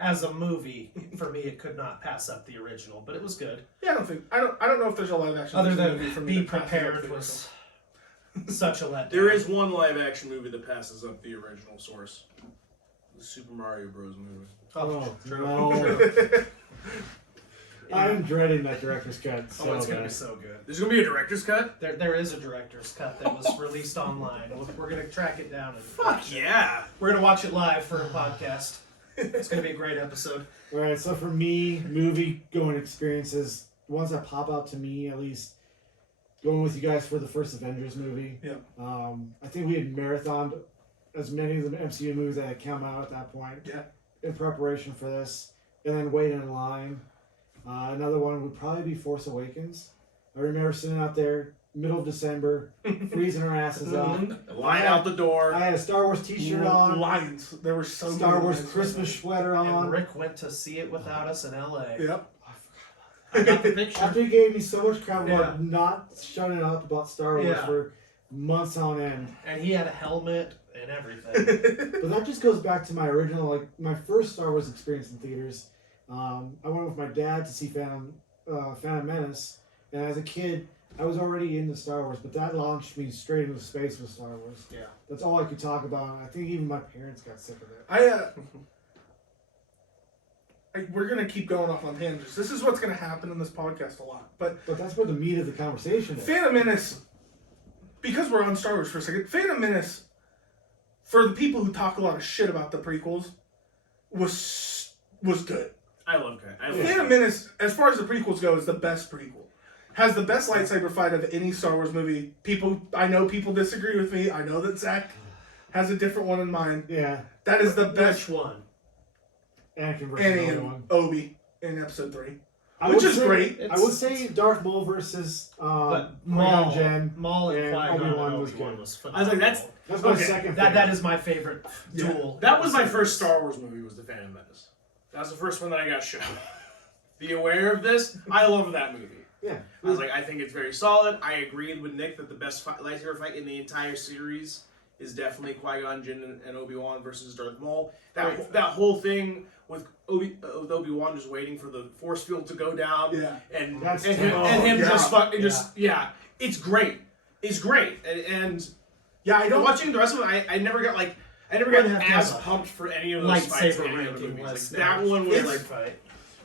As a movie, for me, it could not pass up the original, but it was good. Yeah, I don't know if there's a live action other movie than for me Be that passes up Prepared the was such a letdown. There is one live action movie that passes up the original source. The Super Mario Bros. Movie. Oh, true. no. I'm dreading that director's cut. So It's gonna be so good. There's gonna be a director's cut. There is a director's cut that was released online. We're gonna track it down and Fuck yeah! we're gonna watch it live for a podcast. It's gonna be a great episode. Alright, so for me, movie going experiences, ones that pop out to me at least, going with you guys for the first Avengers movie. Yeah. I think we had marathoned as many of the MCU movies that had come out at that point. Yeah. In preparation for this, and then waiting in line. Another one would probably be Force Awakens. I remember sitting out there, middle of December, freezing our asses off. Line out the door. I had a Star Wars t-shirt on, Lions. There were so Star many Wars lions. Christmas sweater on. And Rick went to see it without us in LA. Yep. I got the picture. After he gave me so much crap Yeah. about not shutting up about Star Wars Yeah. for months on end. And he had a helmet and everything. But that just goes back to my original, like, my first Star Wars experience in theaters. I went with my dad to see Phantom Menace, and as a kid, I was already into Star Wars, but that launched me straight into space with Star Wars. Yeah. That's all I could talk about. I think even my parents got sick of it. We're gonna keep going off on tangents. This is what's gonna happen in this podcast a lot. But But that's where the meat of the conversation is. Phantom Menace, because we're on Star Wars for a second, Phantom Menace, for the people who talk a lot of shit about the prequels, was good. I love that. Phantom Menace, as far as the prequels go, is the best prequel. Has the best lightsaber fight of any Star Wars movie. I know people disagree with me. I know that Zach has a different one in mind. Yeah. That is the best Which one? Anakin versus Annie Obi-Wan. and Obi in Episode 3. I Which would is say- great. I would say Darth Maul versus But Qui-Gon Jinn Maul and and Qui-Gon Obi-Wan and was Obi-Wan good. was I was like, phenomenal. That's my Okay, second That favorite. is my favorite duel. That was my first Star Wars movie. Was The Phantom Menace. That was the first one that I got shown. Be aware of this. I love that movie. Yeah. I was like, I think it's very solid. I agreed with Nick that the best lightsaber fight in the entire series is definitely Qui-Gon Jinn and Obi-Wan versus Darth Maul. That whole thing with Obi-Wan just waiting for the force field to go down, Yeah. and That's him terrible. just fucking it's great. It's great, and Yeah, I don't. watching the rest of it, I never got We're as gonna have to have a pumped for any of those fights in lightsaber any of the ranking movies. list. Like, that one was It's- like fight.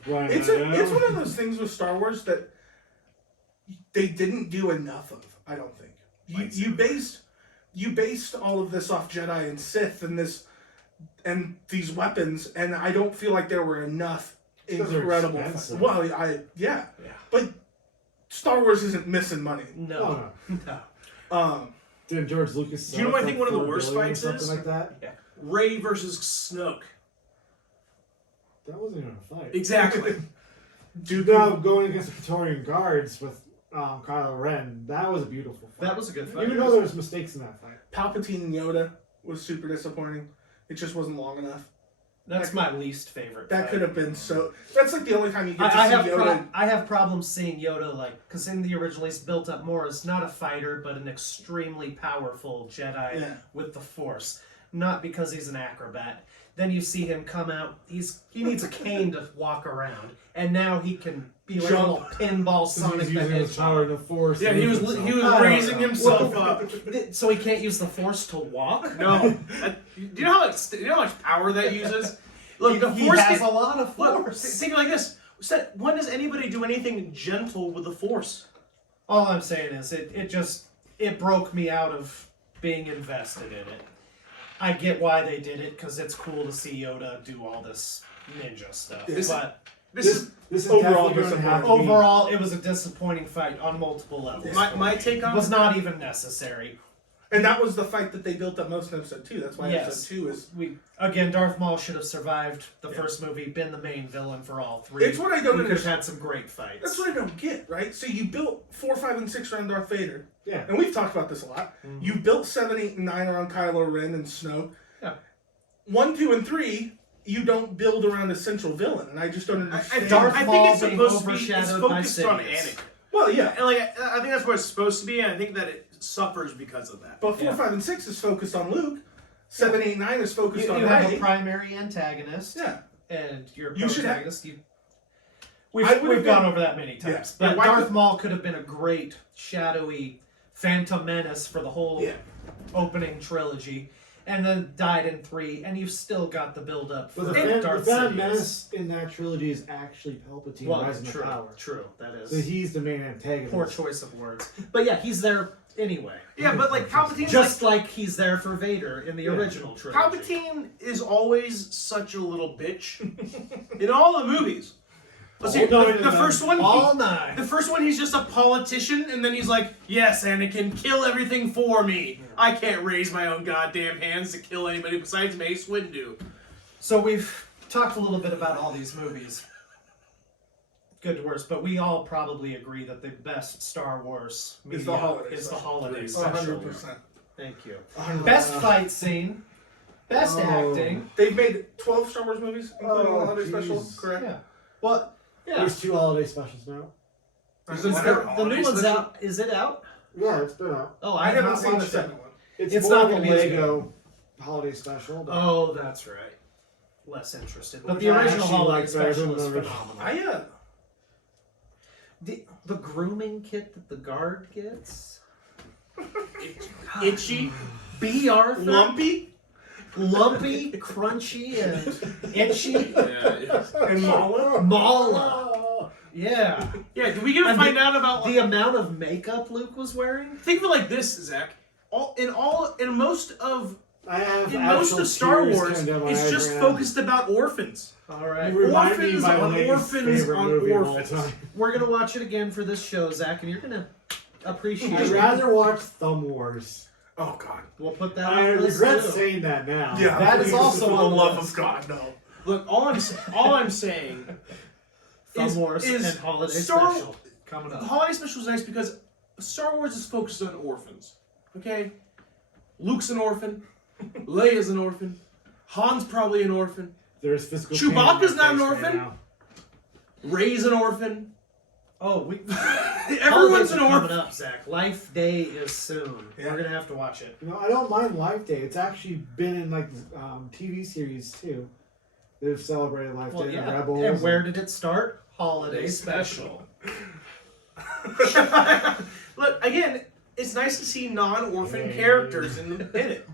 Right, It's one of those things with Star Wars that they didn't do enough of. I don't think you based all of this off Jedi and Sith and these weapons, and I don't feel like there were enough Because they're incredible. expensive. Well, but Star Wars isn't missing money. No. Um, Didn't George Lucas? Do you know what I think one of the $4 worst billion or fights something is? like that? Rey versus Snoke. That wasn't even a fight. Exactly. Dude, now going against the Praetorian Guards with Kylo Ren, that was a beautiful fight. That was a good fight. Even though there was mistakes in that fight. Palpatine and Yoda was super disappointing. It just wasn't long enough. That's my least favorite. That fight. could have been so. That's like the only time you get to I see have Yoda. I have problems seeing Yoda because in the original he's built up more as not a fighter but an extremely powerful Jedi with the Force. Not because he's an acrobat. Then you see him come out. He needs a cane to walk around, and now he can be like a little pinball Sonic He's the using his power Hedgehog. in the Force. Yeah, to he move was himself. raising himself up. So he can't use the Force to walk. No, do you know how much power that uses? Look, the He Force has can- a lot of Look, Force. think like this. When does anybody do anything gentle with the Force? All I'm saying is it just it broke me out of being invested in it. I get why they did it, because it's cool to see Yoda do all this ninja stuff. But This is overall definitely going to have to be- overall, it was a disappointing fight on multiple levels. My take on It was not even necessary. And that was the fight that they built up most in episode 2. That's why Yes. episode 2 is... Again, Darth Maul should have survived the first movie, been the main villain for all three. It's what I don't We could have understand. had some great fights. That's what I don't get, right? So you built 4, 5, and 6 around Darth Vader. Yeah. And we've talked about this a lot. You built 7, 8, and 9 around Kylo Ren and Snoke. Yeah. 1, 2, and 3, you don't build around a central villain. And I just don't understand. Darth I Maul think it's being supposed to be overshadowed by focused on Sidious. Anakin. Well, yeah. And like I think that's what it's supposed to be, and I think that it suffers because of that. But 4, 5, and 6 is focused on Luke. 7, 8, 9 is focused You on have a Rey. primary antagonist. Yeah. And your You should have- protagonist. I would've We've gone been- over that many times. Yeah. But Why Darth would- Maul could have been a great, shadowy Phantom Menace for the whole Yeah. opening trilogy. And then died in 3, and you've still got the build up for But the Darth Phantom Sidious. Menace in that trilogy is actually Palpatine Well, rising true, to power. true. That is So he's the main antagonist. poor choice of words. But yeah, he's there anyway. Yeah, but like Palpatine's Just like he's there for Vader in the Yeah. original trilogy. Palpatine is always such a little bitch in all the movies. Let's see, no, the first one, All night. the first one, he's just a politician, and then he's like, "Yes, Anakin, kill everything for me. I can't raise my own goddamn hands to kill anybody besides Mace Windu." So we've talked a little bit about all these movies. Good to worst, but we all probably agree that the best Star Wars media Is the holiday is the special. holiday special. 100%. Thank you. Best fight scene. Best Oh. acting. They've made 12 Star Wars movies, including Oh, the holiday jeez. special, correct? Yeah. Well, yeah. There's 2 holiday specials now. Is Is it there better? a The holiday new one's special? out. Is it out? Yeah, it's been out. Oh, I have haven't not seen the watched it. second one. It's It's more not of a gonna be as Lego holiday special. But Oh, that's right. Less interested. But Which the I original actually holiday like better special than is the original. phenomenal. I The grooming kit that the guard gets. Itchy, B. Arthur. Lumpy Lumpy, crunchy, and itchy. and Mala. Mala. Yeah. Yeah, did we get to And find out about The amount of makeup Luke was wearing? Think of it like this, Zach. In most of I have Star tears Wars, coming down my it's eyes just right now. focused about orphans. All right. You remind me Orphans of my on lady's orphans favorite on movie of all orphans. time. We're going to watch it again for this show, Zach, and you're going to appreciate I'd it. rather watch Thumb Wars. Oh, God. We'll put that I on the list, regret too. saying that now. Yeah, That is please, also for the on the love list. of God, no. Look, all I'm saying Thumb is, Wars is and Holiday Star- Special coming the up. holiday special is nice because Star Wars is focused on orphans. Okay, Luke's an orphan, Leia's an orphan, Han's probably an orphan, There's physical Chewbacca's pain in not my an face right orphan? now. Rey's an orphan. Oh, we... Everyone's an Holidays are orphan. coming up, Zach. Life Day is soon. Yeah. We're going to have to watch it. You know, I don't mind Life Day. It's actually been in like TV series too. They've celebrated Life Well, Day. yeah. The Rebels. And where did it start? Holiday Special. Look, again, it's nice to see non-orphan Hey. characters in it.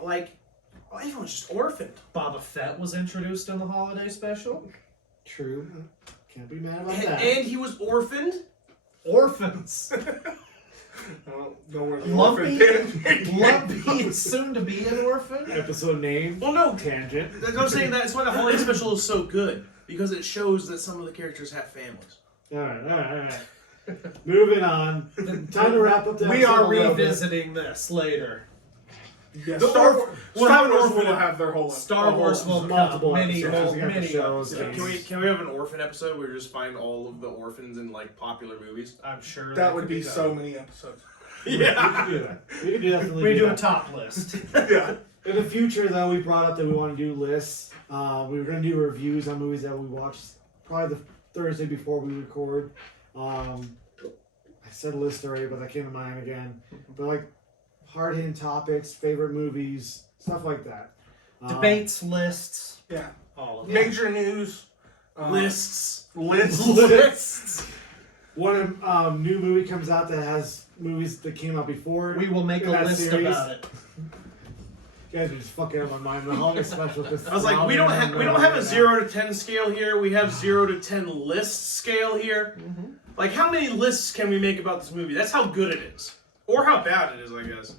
Like, everyone's just orphaned. Boba Fett was introduced in the Holiday Special. True. Can't be mad about And, that. and he was orphaned. Orphans. Well, no, we're Lumpy. orphan. Lumpy is soon to be an orphan. Episode name. Well, no, Tangent. I'm saying that's why the holiday special is so good, because it shows that some of the characters have families. Alright. Moving on. Time to wrap up the We episode are a little bit. revisiting this later. Yeah, The Star orph- Wars, we'll Star have an Wars orphan- will have their whole Star Wars will multiple come. Many, episodes. We got many shows. episodes. Can we have an orphan episode where we just find all of the orphans in like popular movies? I'm sure That would could be done. so many episodes. We can do that. We can definitely We do a that. top list. Yeah. In the future, though, we brought up that we want to do lists. We were going to do reviews on movies that we watched probably the Thursday before we record. I said list already, but that came to mind again. But like hard-hitting topics, favorite movies, stuff like that. Debates, lists, Yeah. all of it. Major news. Lists. Lists. When a new movie comes out that has movies that came out before, We will make in a that list series, about it. You guys are just fucking up my mind. The holiday special. I was like, we don't have a 0 to 10 scale here. We have 0 to 10 list scale here. Like, how many lists can we make about this movie? That's how good it is. Or how bad it is, I guess.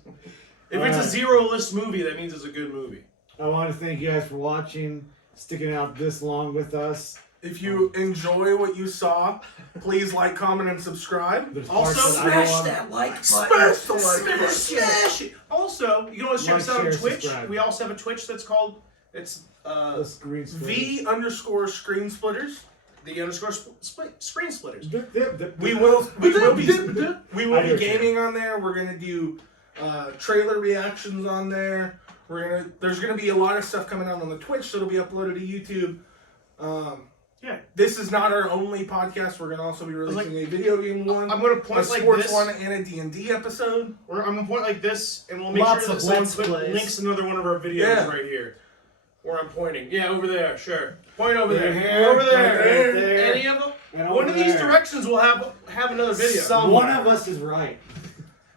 If it's a zero list movie, that means it's a good movie. I want to thank you guys for watching, sticking out this long with us. If you enjoy what you saw, please like, comment, and subscribe. There's Also, parts that I don't want- that like Smash the like button. Smash it. Also, you can always check us out on share, Twitch. subscribe. We also have a Twitch that's called The screen V_screen splitters. Screen Splitters. We will be gaming on there. We're gonna do trailer reactions on there. There's gonna be a lot of stuff coming out on the Twitch that'll be uploaded to YouTube. Yeah. This is not our only podcast. We're gonna also be releasing a video game one, I'm gonna a point like sports this. one, and a D&D episode. Or I'm gonna point like this, and we'll make Lots sure of that someone Let's Plays. links another one of our videos Yeah. right here. Where I'm pointing. Yeah, over there. Sure. Point over Right there. here, Over there. right there. Any of them? And One over of these there. directions will have another video. One of us is right.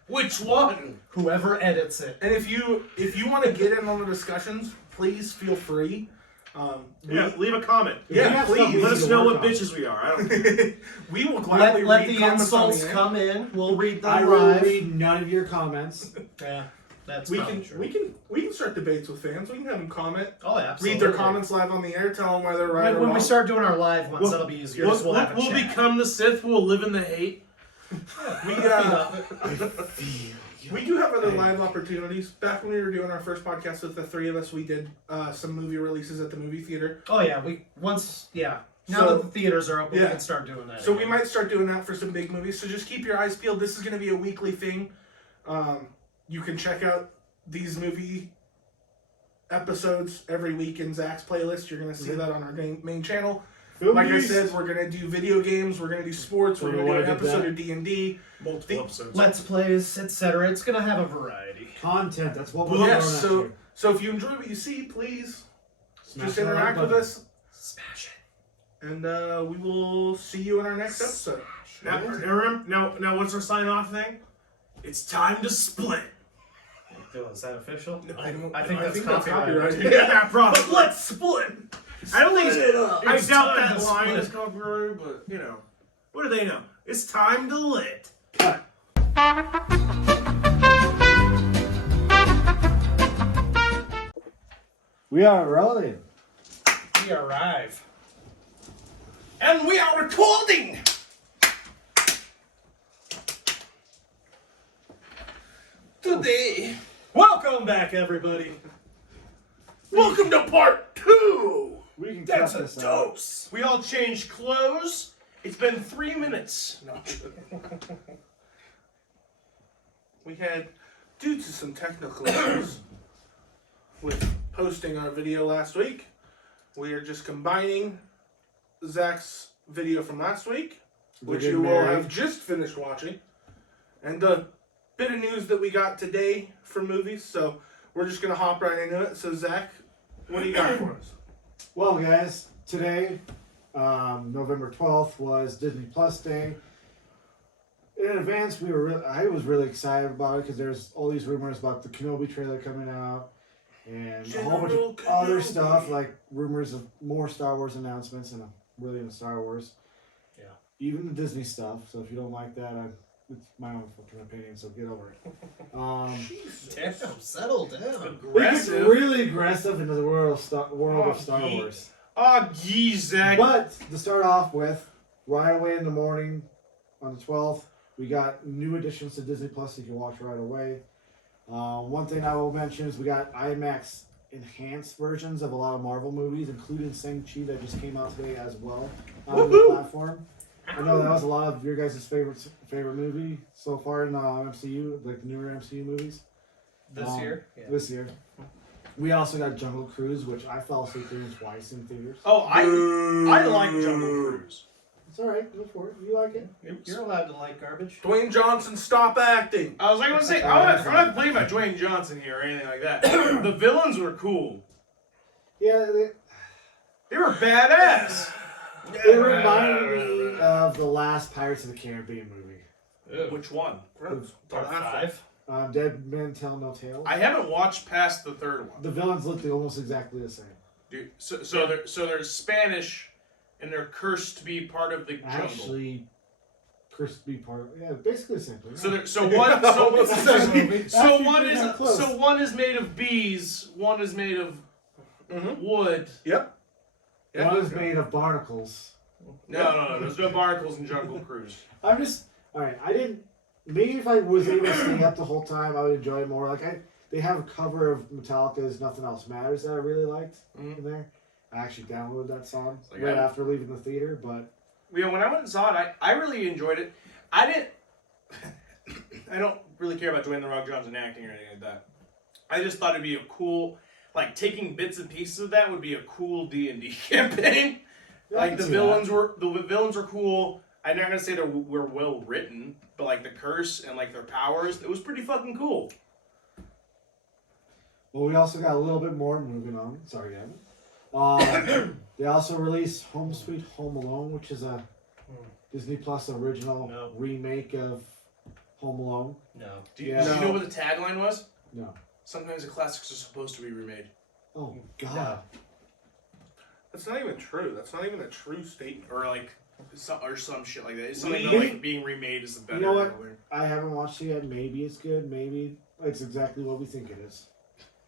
Which one? Whoever edits it. And if you want to get in on the discussions, please feel free. Yeah, leave a comment. Yeah, We have stuff please. we Let need us to know work what on. bitches we are. I don't We will gladly Let read the comments on insults the air. come in. We'll read them I will live. read none of your comments. Yeah, that's We probably can true. we can start debates with fans. We can have them comment, Oh, yeah, absolutely. read their comments live on the air, tell them why they're right or When wrong. we start doing our live ones, that'll be easier. We'll, Just we'll have a we'll chat. become the Sith. We'll live in the hate. We do have other live opportunities. Back when we were doing our first podcast with the three of us, we did some movie releases at the movie theater. Oh yeah, Now So- that the theaters are open, we Yeah. can start doing that. So again. we might start doing that for some big movies. So just keep your eyes peeled. This is going to be a weekly thing. You can check out these movie episodes every week in Zach's playlist. You're going to see that on our main channel. Like I said, we're going to do video games. We're going to do sports. We're going to do an episode of D&D. Multiple episodes. Let's Plays, etc. It's gonna have a variety. Content, that's what we're Yes, throwing at you. so if you enjoy what you see, please Smash just that like interact with button. us. Smash it. And we will see you in our next episode. Now, what's our sign off thing? It's time to split. Is that official? I think that's that's copyrighted. Yeah, probably. But let's split. I don't think Split it up. I It's doubt time that to line split. is copyrighted, but what do they know? It's time to lit. Cut. We are rolling. We arrive. And we are recording. Today, Welcome back, everybody. welcome to part 2. We can That's cut a this out. dose. We all changed clothes. It's been 3 minutes. No. We had, due to some technical issues with posting our video last week, we are just combining Zach's video from last week, which getting you will married. have just finished watching, and the bit of news that we got today for movies. So we're just going to hop right into it. So Zach, what do you got for us? Well, guys, today, November 12th, was Disney Plus Day. In advance, I was really excited about it because there's all these rumors about the Kenobi trailer coming out and a whole bunch of General other Kenobi. stuff, like rumors of more Star Wars announcements, and I'm really into Star Wars. Yeah. Even the Disney stuff. So if you don't like that, it's my own fucking opinion. So get over it. Damn, settle down. We get really aggressive into the world of Star ye- Wars. Oh, geez, Zach. But to start off with, right away in the morning on the 12th, we got new additions to Disney Plus you can watch right away. One thing I will mention is we got IMAX enhanced versions of a lot of Marvel movies, including Shang-Chi that just came out today as well on the platform. I know that was a lot of your guys' favorite movie so far in MCU, like the newer MCU movies. This year? Yeah. This year. We also got Jungle Cruise, which I fell asleep during twice in theaters. Oh, I like Jungle Cruise. It's alright, go for it. You like it? You're allowed to like garbage. Dwayne Johnson, stop acting. I was like, going to say, I'm not playing about Dwayne Johnson here or anything like that. The villains were cool. Yeah, They were badass. it reminded me of the last Pirates of the Caribbean movie. Which one? Gross. Part 5. Dead Men Tell No Tales. I haven't watched past the third one. The villains looked almost exactly the same. Dude, so they're Spanish, and they're cursed to be part of the jungle. Actually, crispy part. Yeah, basically the same thing. So one It's the same movie. Actually, pretty damn close. one is made of bees, one is made of wood. Yep. One is made of barnacles. No. There's no barnacles in Jungle Cruise. I'm just alright. I didn't. Maybe if I was able to stay up the whole time, I would enjoy it more. Like they have a cover of Metallica's "Nothing Else Matters" that I really liked in there. I actually downloaded that song right after leaving the theater, but Yeah, when I went and saw it, I really enjoyed it. I don't really care about Dwayne The Rock Johnson acting or anything like that. I just thought it'd be a cool, like taking bits and pieces of that would be a cool D&D campaign. yeah, Like the villains were cool. I'm not gonna say they were well written, but like the curse and like their powers, it was pretty fucking cool. Well, we also got a little bit more moving on. Sorry, Gavin. They also released Home Sweet Home Alone, which is a Disney Plus original remake of Home Alone. No. Do you know what the tagline was? No. Sometimes the classics are supposed to be remade. Oh, God. No. That's not even true. That's not even a true statement. Or like some shit like that. It's something Maybe- like being remade is the better. You know what? I haven't watched it yet. Maybe it's good. Maybe it's exactly what we think it is.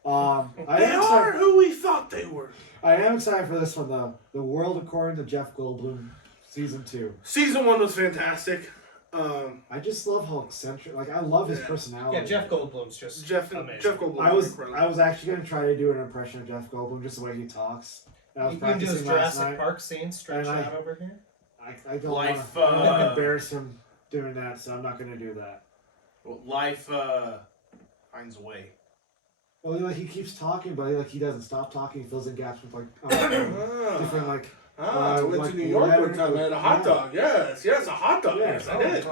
I They am are excited. who we thought they were. I am excited for this one though. The World According to Jeff Goldblum, season 2. Season 1 was fantastic. I just love how eccentric. Like I love his Yeah. personality. Yeah, Jeff Goldblum's just Jeff amazing. Goldblum. I was incredible. actually gonna try to do an impression of Jeff Goldblum, just the way he talks. And I was You can do his practicing last Jurassic night. Park scene stretched And I- out over here. I don't Life, want to embarrass him doing that, so I'm not gonna do that. Well, life finds a way. Well, like he keeps talking, but he doesn't stop talking. He fills in gaps with like different like. I went like to New York one letters time. I had a hot yeah. dog. Yes, a hot dog. Yeah. Yes, I did.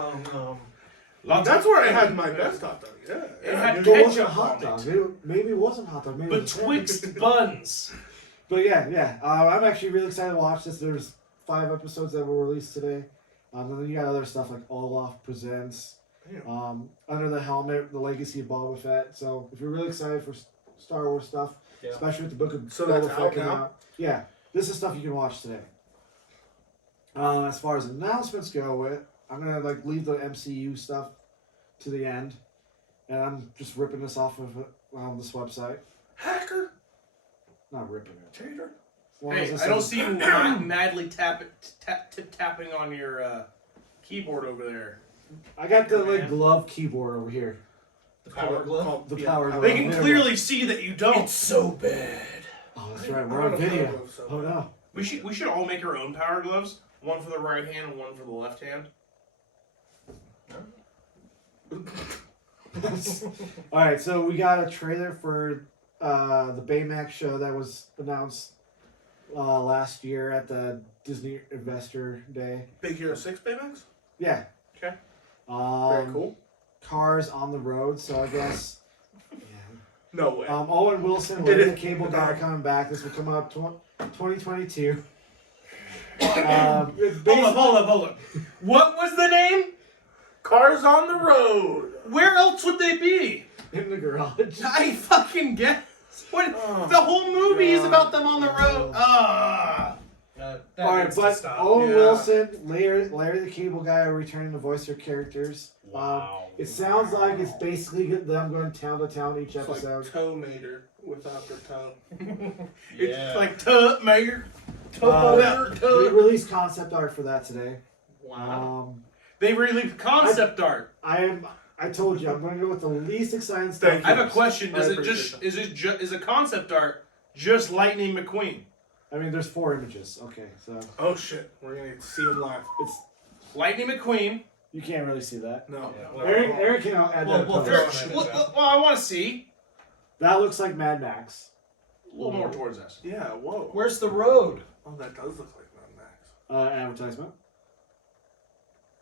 Lots That's where I had my best hot dog. Yeah. It had But it wasn't a ketchup hot on dog. it. Maybe it wasn't a hot dog. Maybe it was Betwixt buns. But yeah. I'm actually really excited to watch this. There's 5 episodes that were released today. And then you got other stuff like Olaf Presents, Under the Helmet, The Legacy of Boba Fett. So if you're really excited for Star Wars stuff, especially with the book of So Boba that's Fett out coming now? out, yeah, this is stuff you can watch today. As far as announcements go, I'm gonna leave the MCU stuff to the end, and I'm just ripping this off of this website. Hacker. Not ripping it. Traitor. As long Hey, as I don't says- see you madly tapping on your keyboard over there. I got the glove keyboard over here. The power glove. The power glove. They can There. clearly see that you don't. It's so bad. Oh, that's right. I We're on want a video. power glove so Oh bad. no. We should all make our own power gloves. One for the right hand and one for the left hand. All right, so we got a trailer for the Baymax show that was announced last year at the Disney Investor Day. Big Hero 6 Baymax? Yeah. Okay. Very cool. Cars on the road, so I guess. No way. Owen Wilson, Larry the Cable Guy, are coming back. This will come out 2022. Hold up. What was the name? Cars on the road. Where else would they be? In the garage. I fucking guess. What? The whole movie is about them on the road. That All right, needs to but stop. Owen Yeah. Wilson, Larry the Cable Guy are returning to voice their characters. Wow. It sounds like it's basically them going town to town each It's like episode. Toe Mater without their toe. It's like Tut Mayor. We released concept art for that today. Wow. They released concept art. I told you I'm going to go with the least exciting stuff. Thank I have a question. Does I it just appreciate is a concept art just Lightning McQueen? I mean, there's 4 images. Okay, so Oh shit. We're going to see him live. it's Lightning McQueen. you can't really see that. No. Eric can add that. Well, color. first- Well, I want to see That looks like Mad Max. a little more towards us. Yeah, whoa. Where's the road? Oh, that does look like Mad Max. Advertisement.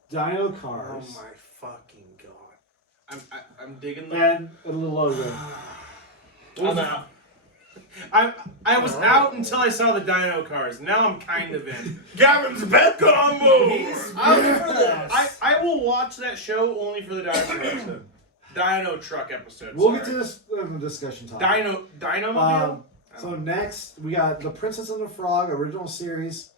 Dino Oh cars my fucking god. I'm digging the. and a little logo. I'm out. I was out until I saw the Dino cars. Now I'm kind of in. Gavin's back on mode. I will watch that show only for the Dino episode. Dino truck episode. We'll get to this discussion topic. Dino mobile. So next we got the Princess and the Frog original series.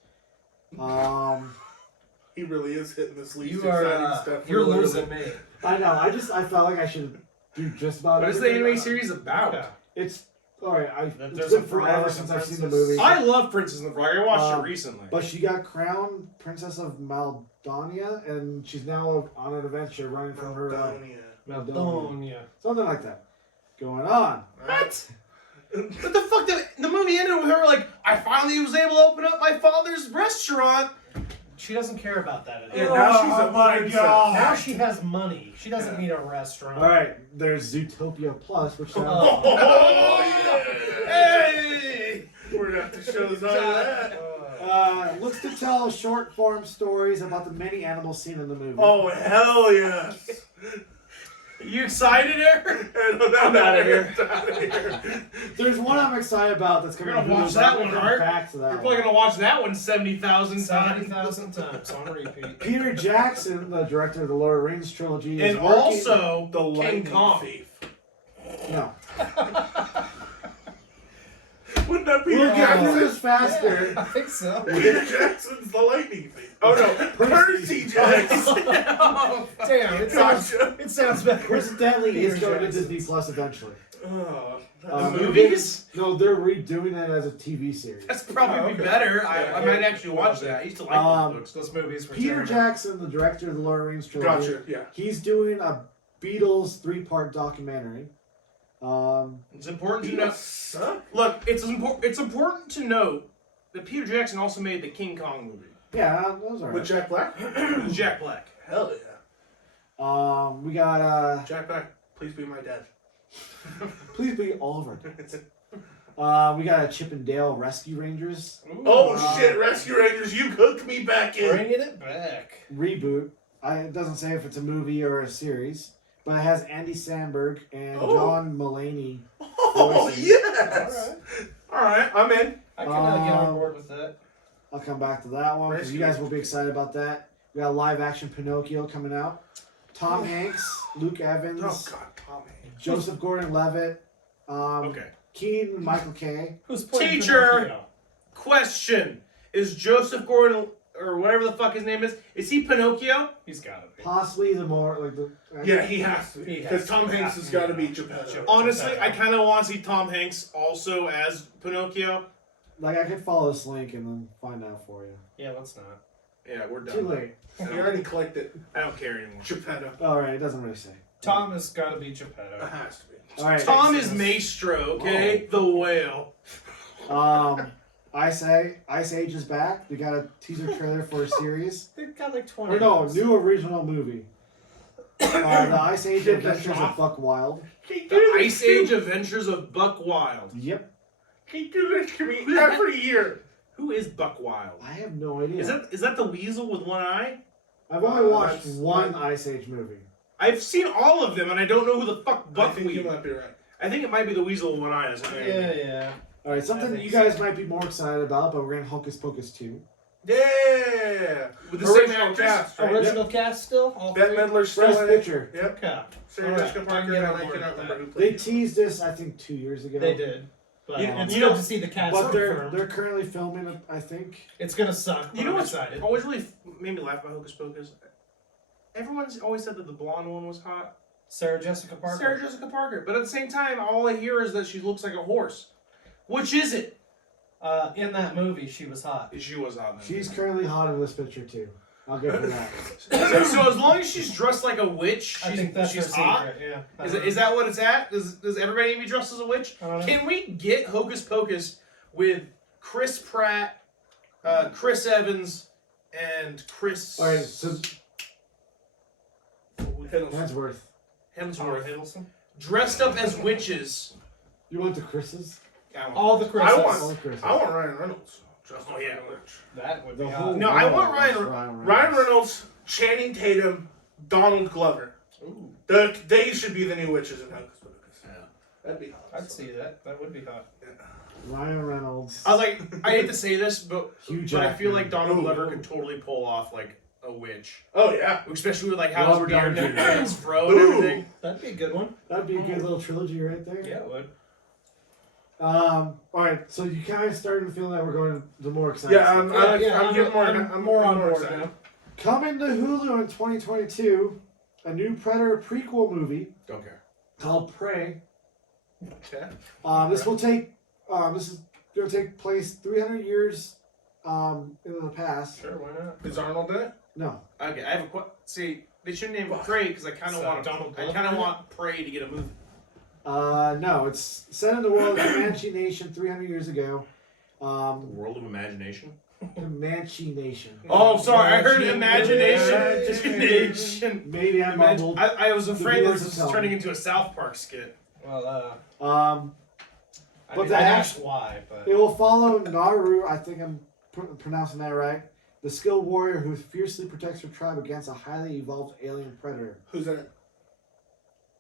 He really is hitting this least You exciting are stuff. you're Literally. losing me. I know. I felt like I should do just about. What is the everything. anime series about? Yeah. It's all right. That It's there's been a forever frog, since a I've seen the princess. movie. I love Princess and the Frog. I watched it Um, recently. But she got crowned Princess of Maldonia, and she's now on an adventure running from her. Maldonia. Something like that. Going on. What? What the fuck? The movie ended with her like, I finally was able to open up my father's restaurant. She doesn't care about that Yeah, anymore. now she's a my princess. God. Now she has money. She doesn't need a restaurant. All right. There's Zootopia Plus, which sounds. Oh, Hey! We're gonna have to show this on that. Looks to tell short form stories about the many animals seen in the movie. Oh hell yes! You excited, Eric? I'm outta here. There's one I'm excited about that's You're coming. gonna to watch Hulu, that but I'm one, gonna Art. come back to that You're one. probably gonna watch that one 70,000 times. 70,000 times on repeat. Peter Jackson, the director of the Lord of the Rings trilogy, is And working. also The King lightning Kong. thief. No. Wouldn't that be We'll get through Jackson? this faster. I think so. Peter Jackson's the lightning thief. Oh no, Percy Jackson. Oh, damn, it sounds better. Coincidentally, it's Peter going to Jackson. Disney Plus eventually. Oh, Um, movies? No, they're redoing it as a TV series. That's probably okay. better. Yeah, I might actually watch that. I used to like Um, those books. Those movies were Peter terrible. Jackson, the director of the Lord of the Rings trilogy, gotcha. Yeah. he's doing a Beatles 3-part documentary. It's important to know. Suck. Look, it's important to note that Peter Jackson also made the King Kong movie Yeah, those are With Jack Black? with Jack Black. Hell yeah. We got Jack Black, please be my dad. please be all of our dads. We got a Chip and Dale Rescue Rangers Ooh, Oh shit, Rescue Rangers, you hooked me back in. Bringing it back. reboot. It doesn't say if it's a movie or a series, but it has Andy Samberg and Oh. John Mulaney. Oh voicing. yes. All right, I'm in. I can get on board with that. I'll come back to that one because you guys will be excited about that. We got a live action Pinocchio coming out. Tom Hanks, Luke Evans, Oh god, Tommy. Joseph Gordon-Levitt, Okay. Keenan and Michael K. Who's playing Teacher! Pinocchio? Question: Is Joseph Gordon or whatever the fuck his name is he Pinocchio? He's got to be. Possibly the more like the. Yeah, he has to. He has Because to. Tom Hanks has got to be Geppetto. Honestly, I kind of want to see Tom Hanks also as Pinocchio. Like I could follow this link and then find out for you. Yeah, let's not. Yeah, we're Too done. late. You already clicked it. I don't care anymore. Geppetto. All right, it doesn't really say. Tom has got to be It Geppetto. has to be. All right. Tom is Maestro, okay? The whale. Ice Age is back. We got a teaser trailer for a series. They've got like 20. Or no, minutes. new original movie. The Ice Age Shit, that's Adventures off. of Buck Wild. The Ice Age Adventures of Buck Wild. Yep. He do this to me every year. Who is Buck Wild? I have no idea. Is that the weasel with one eye? I've only watched that's one fine. Ice Age movie. I've seen all of them, and I don't know who the fuck I Buck think you Weasel. might be right. I think it might be the weasel with one eye. Isn't it? Yeah. All right, something that you guys might be more excited about, but we're in Hocus Pocus 2. Yeah. With the same Original actress. cast, right? Original cast still? All Bette three? Midler's still Fresh in it. picture. Yep. Okay. Sarah Alright, Jessica I can Parker, get and on I board cannot with remember who They played it. teased this, I think, 2 years ago. They did. But it's you good know- to see the cast But confirmed. they're currently filming it, I think. It's going to suck. You know I'm what's excited. always really made me laugh about Hocus Pocus? Everyone's always said that the blonde one was hot. Sarah Jessica Parker. Sarah Jessica Parker. But at the same time, all I hear is that she looks like a horse. Which is it? In that movie, she was hot. She was hot. Then. She's currently hot in this picture, too. I'll give her that. So as long as she's dressed like a witch, I think that's her she's hot. secret. Yeah. Is that what it's at? Does everybody need to be dressed as a witch? I don't know. Can we get Hocus Pocus with Chris Pratt, Chris Evans, and Chris All right, so Hiddleston. Hemsworth. Hemsworth Hiddleston? dressed up as witches? You want the Chris's? All the Chris's. I want- All the Chris's. I want Ryan Reynolds. Just Oh, yeah. That would be The hot. whole No, I want world is Ryan Reynolds, Channing Tatum, Donald Glover. Ooh, They should be the new witches in Hocus Pocus. Yeah. That'd be hot. I'd see that. That would be hot. Ryan Reynolds. I was like, I hate to say this, but Hugh I feel Jackman. like Donald Ooh. Glover could totally pull off like a witch, Oh yeah. especially with like how his Robert beard Downey and Jr. his fro and Ooh. everything. That'd be a good one. That'd be a good little trilogy right there. Yeah, it would. All right, so you kind of starting to feel that we're going to more exciting. Yeah, stuff. I'm getting more. I'm more on board excited. now. Coming to Hulu in 2022, a new Predator prequel movie Don't care. called Prey. Okay. This will take. This is going to take place 300 years into the past. Sure, why not? Is Arnold in it? No. Okay, I have a See, they shouldn't name it Prey because I kind of So want. Donald I Glover kind of in it? want Prey to get a movie. No. It's set in the world of Comanche Nation 300 years ago. World of Imagination. Comanche Nation. Oh, sorry, I heard Imagination. imagination. Maybe I mumbled. I was afraid viewers this will was tell turning me. into a South Park skit. Well, I But mean, the I act- asked why, but It will follow Naru, I think I'm pronouncing that right, the skilled warrior who fiercely protects her tribe against a highly evolved alien predator. Who's in it?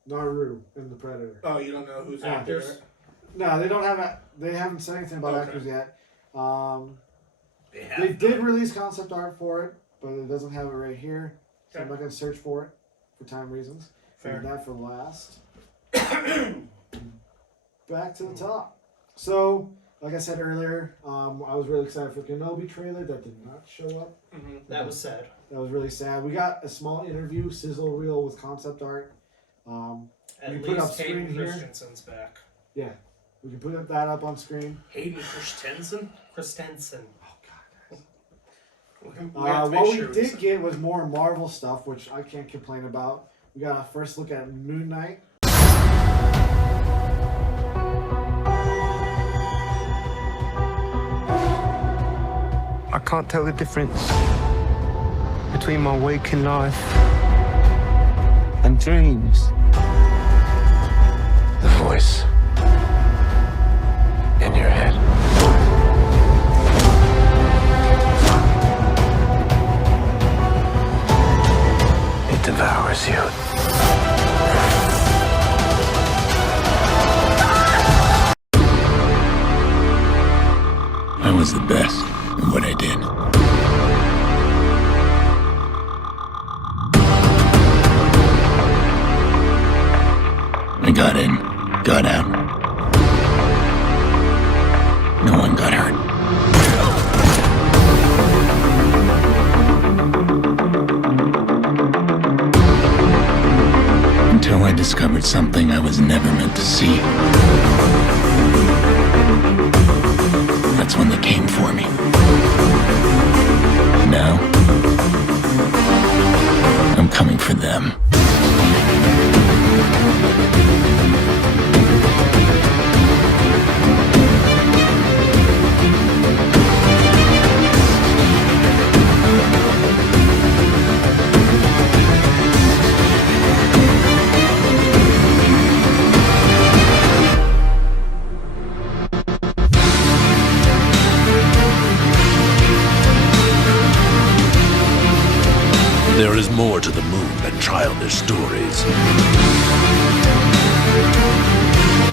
Naru in the Predator. Oh, you don't know who's Actors. in it? No, they don't have. They haven't said anything about Okay. actors yet. They They have. did release concept art for it, but it doesn't have it right here, so I'm Okay. not going to search for it for time reasons. Fair. Leave that for last. Back to the top. So, like I said earlier, I was really excited for the Kenobi trailer that did not show up. that was sad. That was really sad. We got a small interview, sizzle reel with concept art. At You put up least Hayden screen here? Christensen's back. Yeah, we can put that up on screen. Hayden Christensen. Christensen. What we did get was more Marvel stuff, which I can't complain about. We got a first look at Moon Knight. I can't tell the difference between my waking life and dreams. The voice in your head. It devours you. I was the best in what I did. I got in, got out. No one got hurt. Until I discovered something I was never meant to see. That's when they came for me. Now, I'm coming for them. There is more to the moon than childish stories.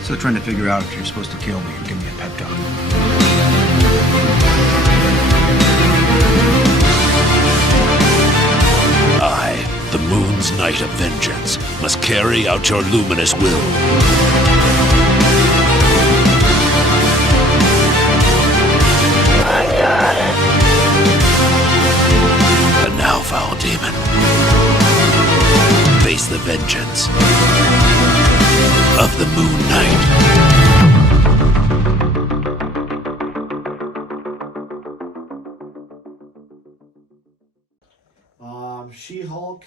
Still trying to figure out if you're supposed to kill me or give me a pep talk. I, the moon's knight of vengeance, must carry out your luminous will. And now, foul demon, face the vengeance of the Moon Knight. She-Hulk.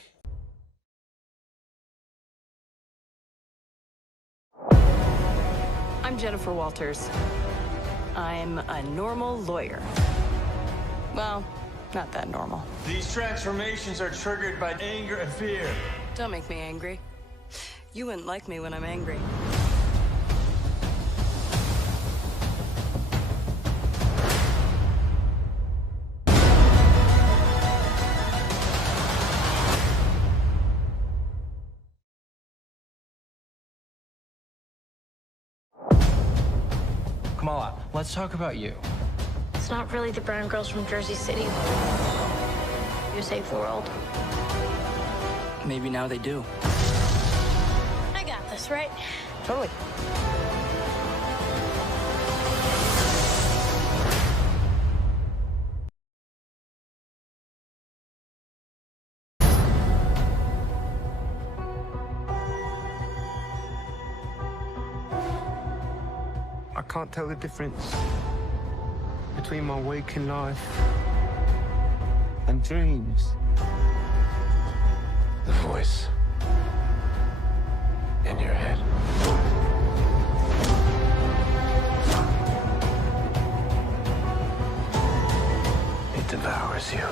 I'm Jennifer Walters. I'm a normal lawyer. Well, not that normal. These transformations are triggered by anger and fear. Don't make me angry. You wouldn't like me when I'm angry. Kamala, let's talk about you. It's not really the brown girls from Jersey City who save the world. Maybe now they do. I got this, right? Totally. can't tell the difference between my waking life and dreams. The voice in your head. It devours you.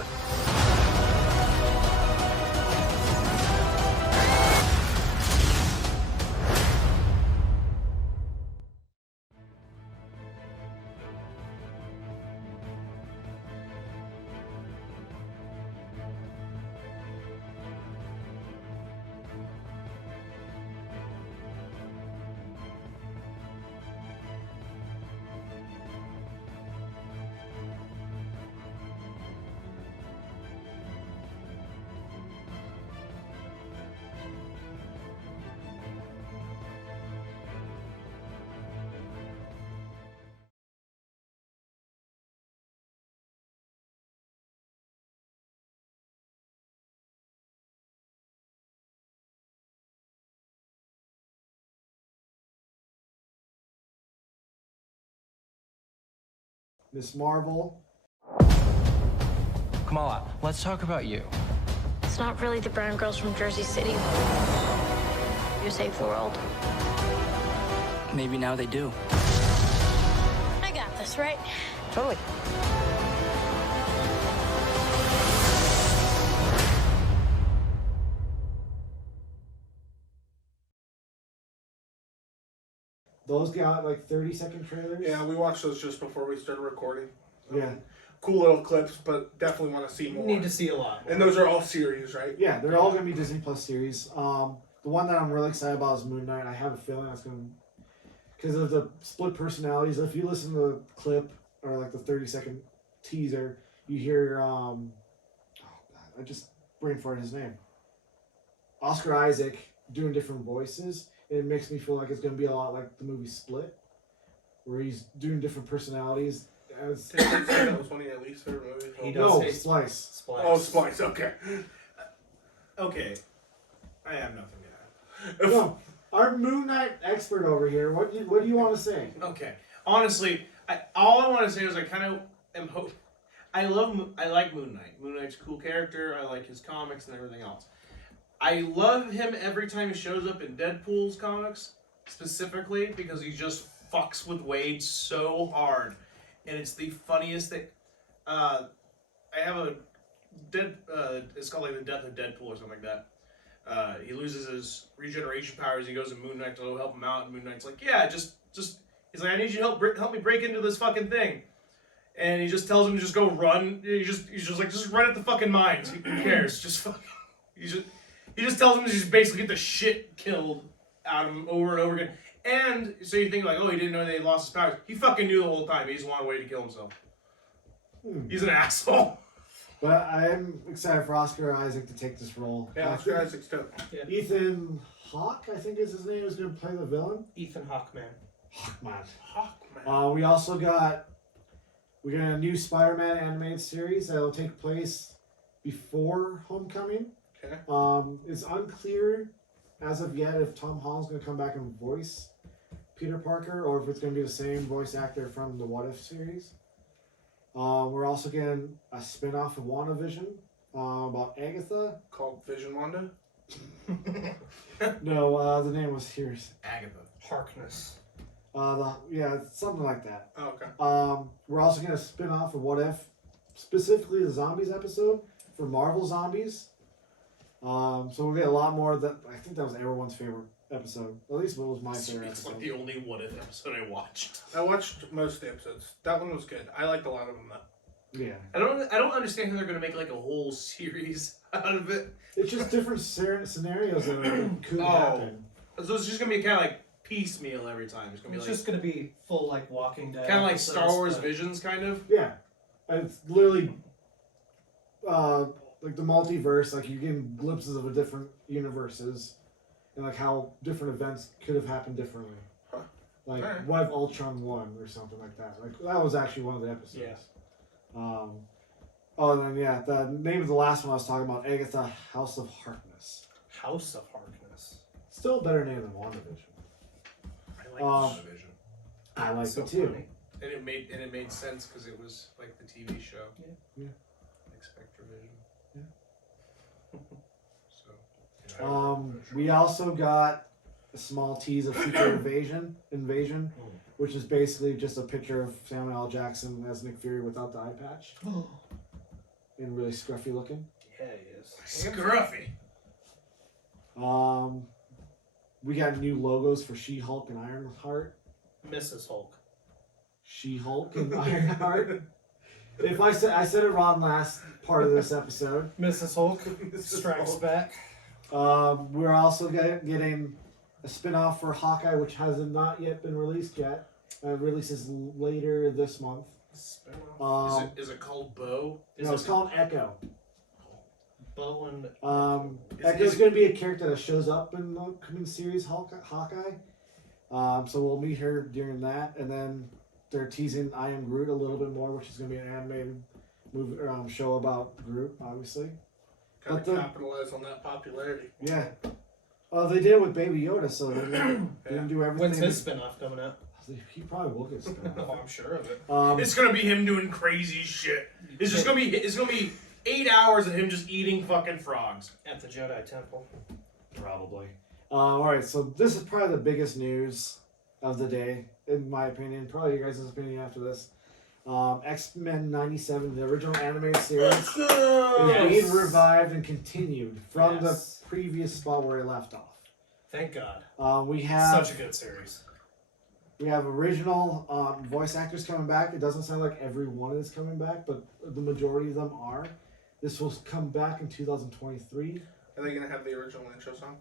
Miss Marvel. Kamala, let's talk about you. It's not really the brown girls from Jersey City who save the world. Maybe now they do. I got this, right? Totally. Those got like 30-second trailers. Yeah, we watched those just before we started recording. Yeah. Cool little clips, but definitely want to see more. Need to see a lot more. And those are all series, right? Yeah, they're all going to be Disney Plus series. The one that I'm really excited about is Moon Knight. I have a feeling that's going to... Because of the split personalities. If you listen to the clip, or like the 30-second teaser, you hear... oh, God, I just brain farted his name. Oscar Isaac doing different voices. It makes me feel like it's going to be a lot like the movie Split, where he's doing different personalities. As that was one of your least favorite movies. He does no, hate Splice. Oh, Splice. Okay. Okay. I have nothing to add. No, our Moon Knight expert over here. What do you want to say? Okay. Honestly, all I want to say is I kind of am I like Moon Knight. Moon Knight's a cool character. I like his comics and everything else. I love him every time he shows up in Deadpool's comics, specifically because he just fucks with Wade so hard. And it's the funniest thing. I have a it's called like the Death of Deadpool or something like that. He loses his regeneration powers. He goes to Moon Knight to help him out, and Moon Knight's like, "Yeah, just." He's like, "I need you to help me break into this fucking thing." And he just tells him to just go run. He's just like, just run at the fucking mines. Who cares? Just fucking. He just tells him to just basically get the shit killed out of him over and over again. And so you think like, oh, he didn't know they lost his powers. He fucking knew the whole time. He just wanted a way to kill himself. He's an asshole. But I'm excited for Oscar Isaac to take this role. Yeah, Oscar Isaac's too. Yeah. Ethan Hawke, I think is his name, is going to play the villain. Ethan Hawkman. We also got a new Spider-Man animated series that will take place before Homecoming. Okay. It's unclear as of yet if Tom Holland's going to come back and voice Peter Parker or if it's going to be the same voice actor from the What If series. We're also getting a spin-off of WandaVision about Agatha. Called Vision Wanda? No, the name was here's Agatha. Harkness. Yeah, something like that. Oh, okay. We're also getting a spin-off of What If, specifically the Zombies episode for Marvel Zombies. So we'll get a lot more of that. I think that was everyone's favorite episode. At least it was my favorite It's episode. like the only What If episode I watched. I watched most of the episodes. That one was good. I liked a lot of them though. Yeah. I don't understand how they're gonna make like a whole series out of it. It's just different scenarios that could happen. So it's just gonna be kind of like piecemeal every time. It's gonna be It's like just gonna be full like Walking Dead. kind of like episodes, Star Wars but- Visions, kind of. Yeah. It's literally like the multiverse, like you're getting glimpses of a different universes and like how different events could have happened differently. Huh. Like Alright. what if Ultron won or something like that. Like that was actually one of the episodes. Yeah. Oh, and then yeah, the name of the last one I was talking about, Agatha, House of Harkness. House of Harkness. Still a better name than WandaVision. I like WandaVision. I like So it too. funny. And it made sense because it was like the TV show. Yeah. Like Spectrovision. Yeah. So. We also got a small tease of Secret Invasion, which is basically just a picture of Samuel L. Jackson as Nick Fury without the eye patch. And really scruffy looking. Yeah, he is. Scruffy. We got new logos for She-Hulk and Ironheart. Mrs. Hulk. She-Hulk and Ironheart. If I said it wrong last part of this episode. Mrs. Hulk strikes back. We're also getting a spin-off for Hawkeye, which has not yet been released yet. It releases later this month. Is it called Bo? No, it's called Echo. Bo and Echo's going to be a character that shows up in the coming series Hawkeye. So we'll meet her during that, and then they're teasing I Am Groot a little bit more, which is going to be an animated movie show about Groot, obviously. Gotta capitalize on that popularity. Yeah. They did it with Baby Yoda, so they didn't do everything. When's his spin-off coming out? He probably will get spin-off. Oh, I'm sure of it. It's gonna be him doing crazy shit. It's gonna be 8 hours of him just eating fucking frogs at the Jedi Temple. Probably. All right, so this is probably the biggest news of the day, in my opinion. Probably your guys' opinion after this. X-Men 97, the original animated series, is being revived and continued from the previous spot where it left off. Thank God. We have such a good series. We have original voice actors coming back. It doesn't sound like every one is coming back, but the majority of them are. This will come back in 2023. Are they gonna have the original intro song?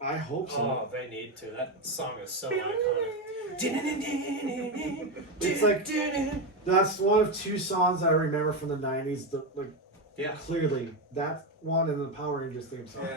I hope so. Oh, they need to. That song is so iconic. It's like that's one of two songs I remember from the 90s. Clearly that one and the Power Rangers theme song. Yeah.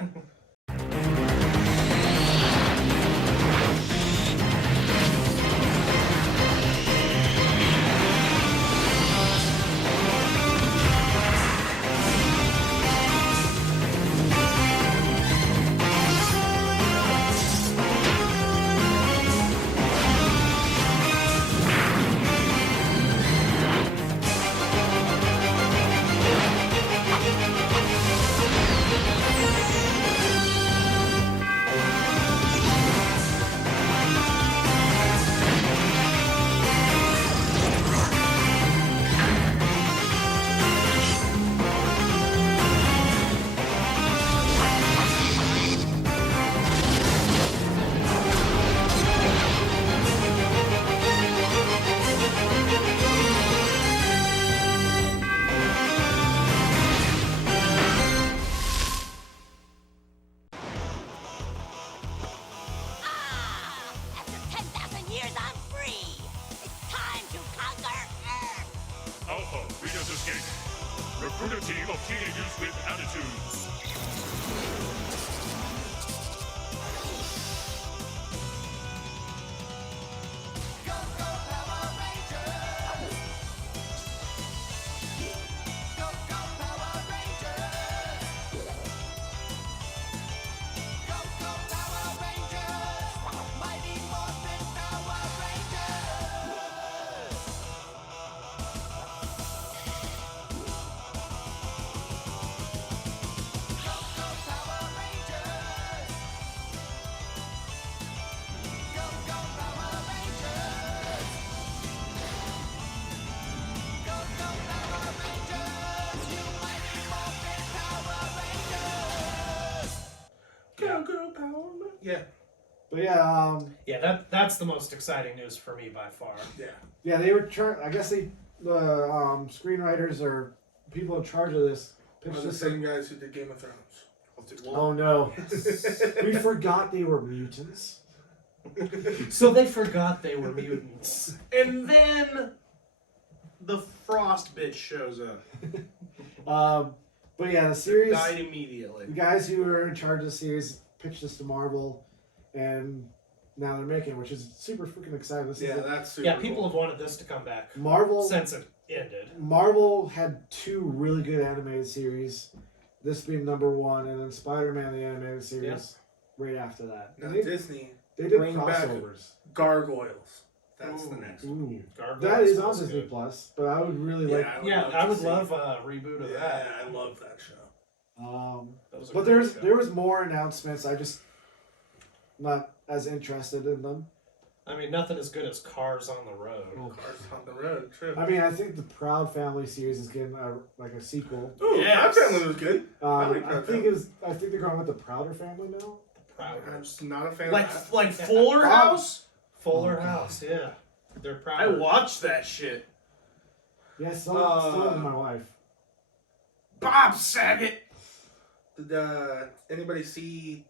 Recruit a team of teenagers with attitudes. Yeah. But yeah, that's the most exciting news for me by far. Yeah, they were I guess the screenwriters or people in charge of this One of the same guys who did Game of Thrones. Oh no, we forgot they were mutants. So they forgot they were mutants. And then the Frost bitch shows up. But yeah, the series died immediately. The guys who were in charge of the series pitched this to Marvel, and now they're making it, which is super freaking exciting. That's super people cool. have wanted this to come back. Marvel since it ended. Marvel had two really good animated series, this being number one, and then Spider-Man the animated series right after that. Now And Disney they did bring back crossovers. Gargoyles. That's the next Ooh. one. Gargoyles That is on was Disney good. Plus, but I would really like. I would love a reboot of Yeah, that. I love that show. That was a But great show. there was more announcements. I just not as interested in them. I mean, nothing as good as Cars on the Road. Cars on the Road, true. I mean, I think the Proud Family series is getting a sequel. Ooh, Yes. that family was good. I like I Proud think Family. I think they're going with the Prouder Family now. I'm just not a fan Like of that. like Fuller House. Fuller Oh, God. House, yeah. They're proud. I watched that shit. Yeah, still with my wife. Bob Saget. Did anybody see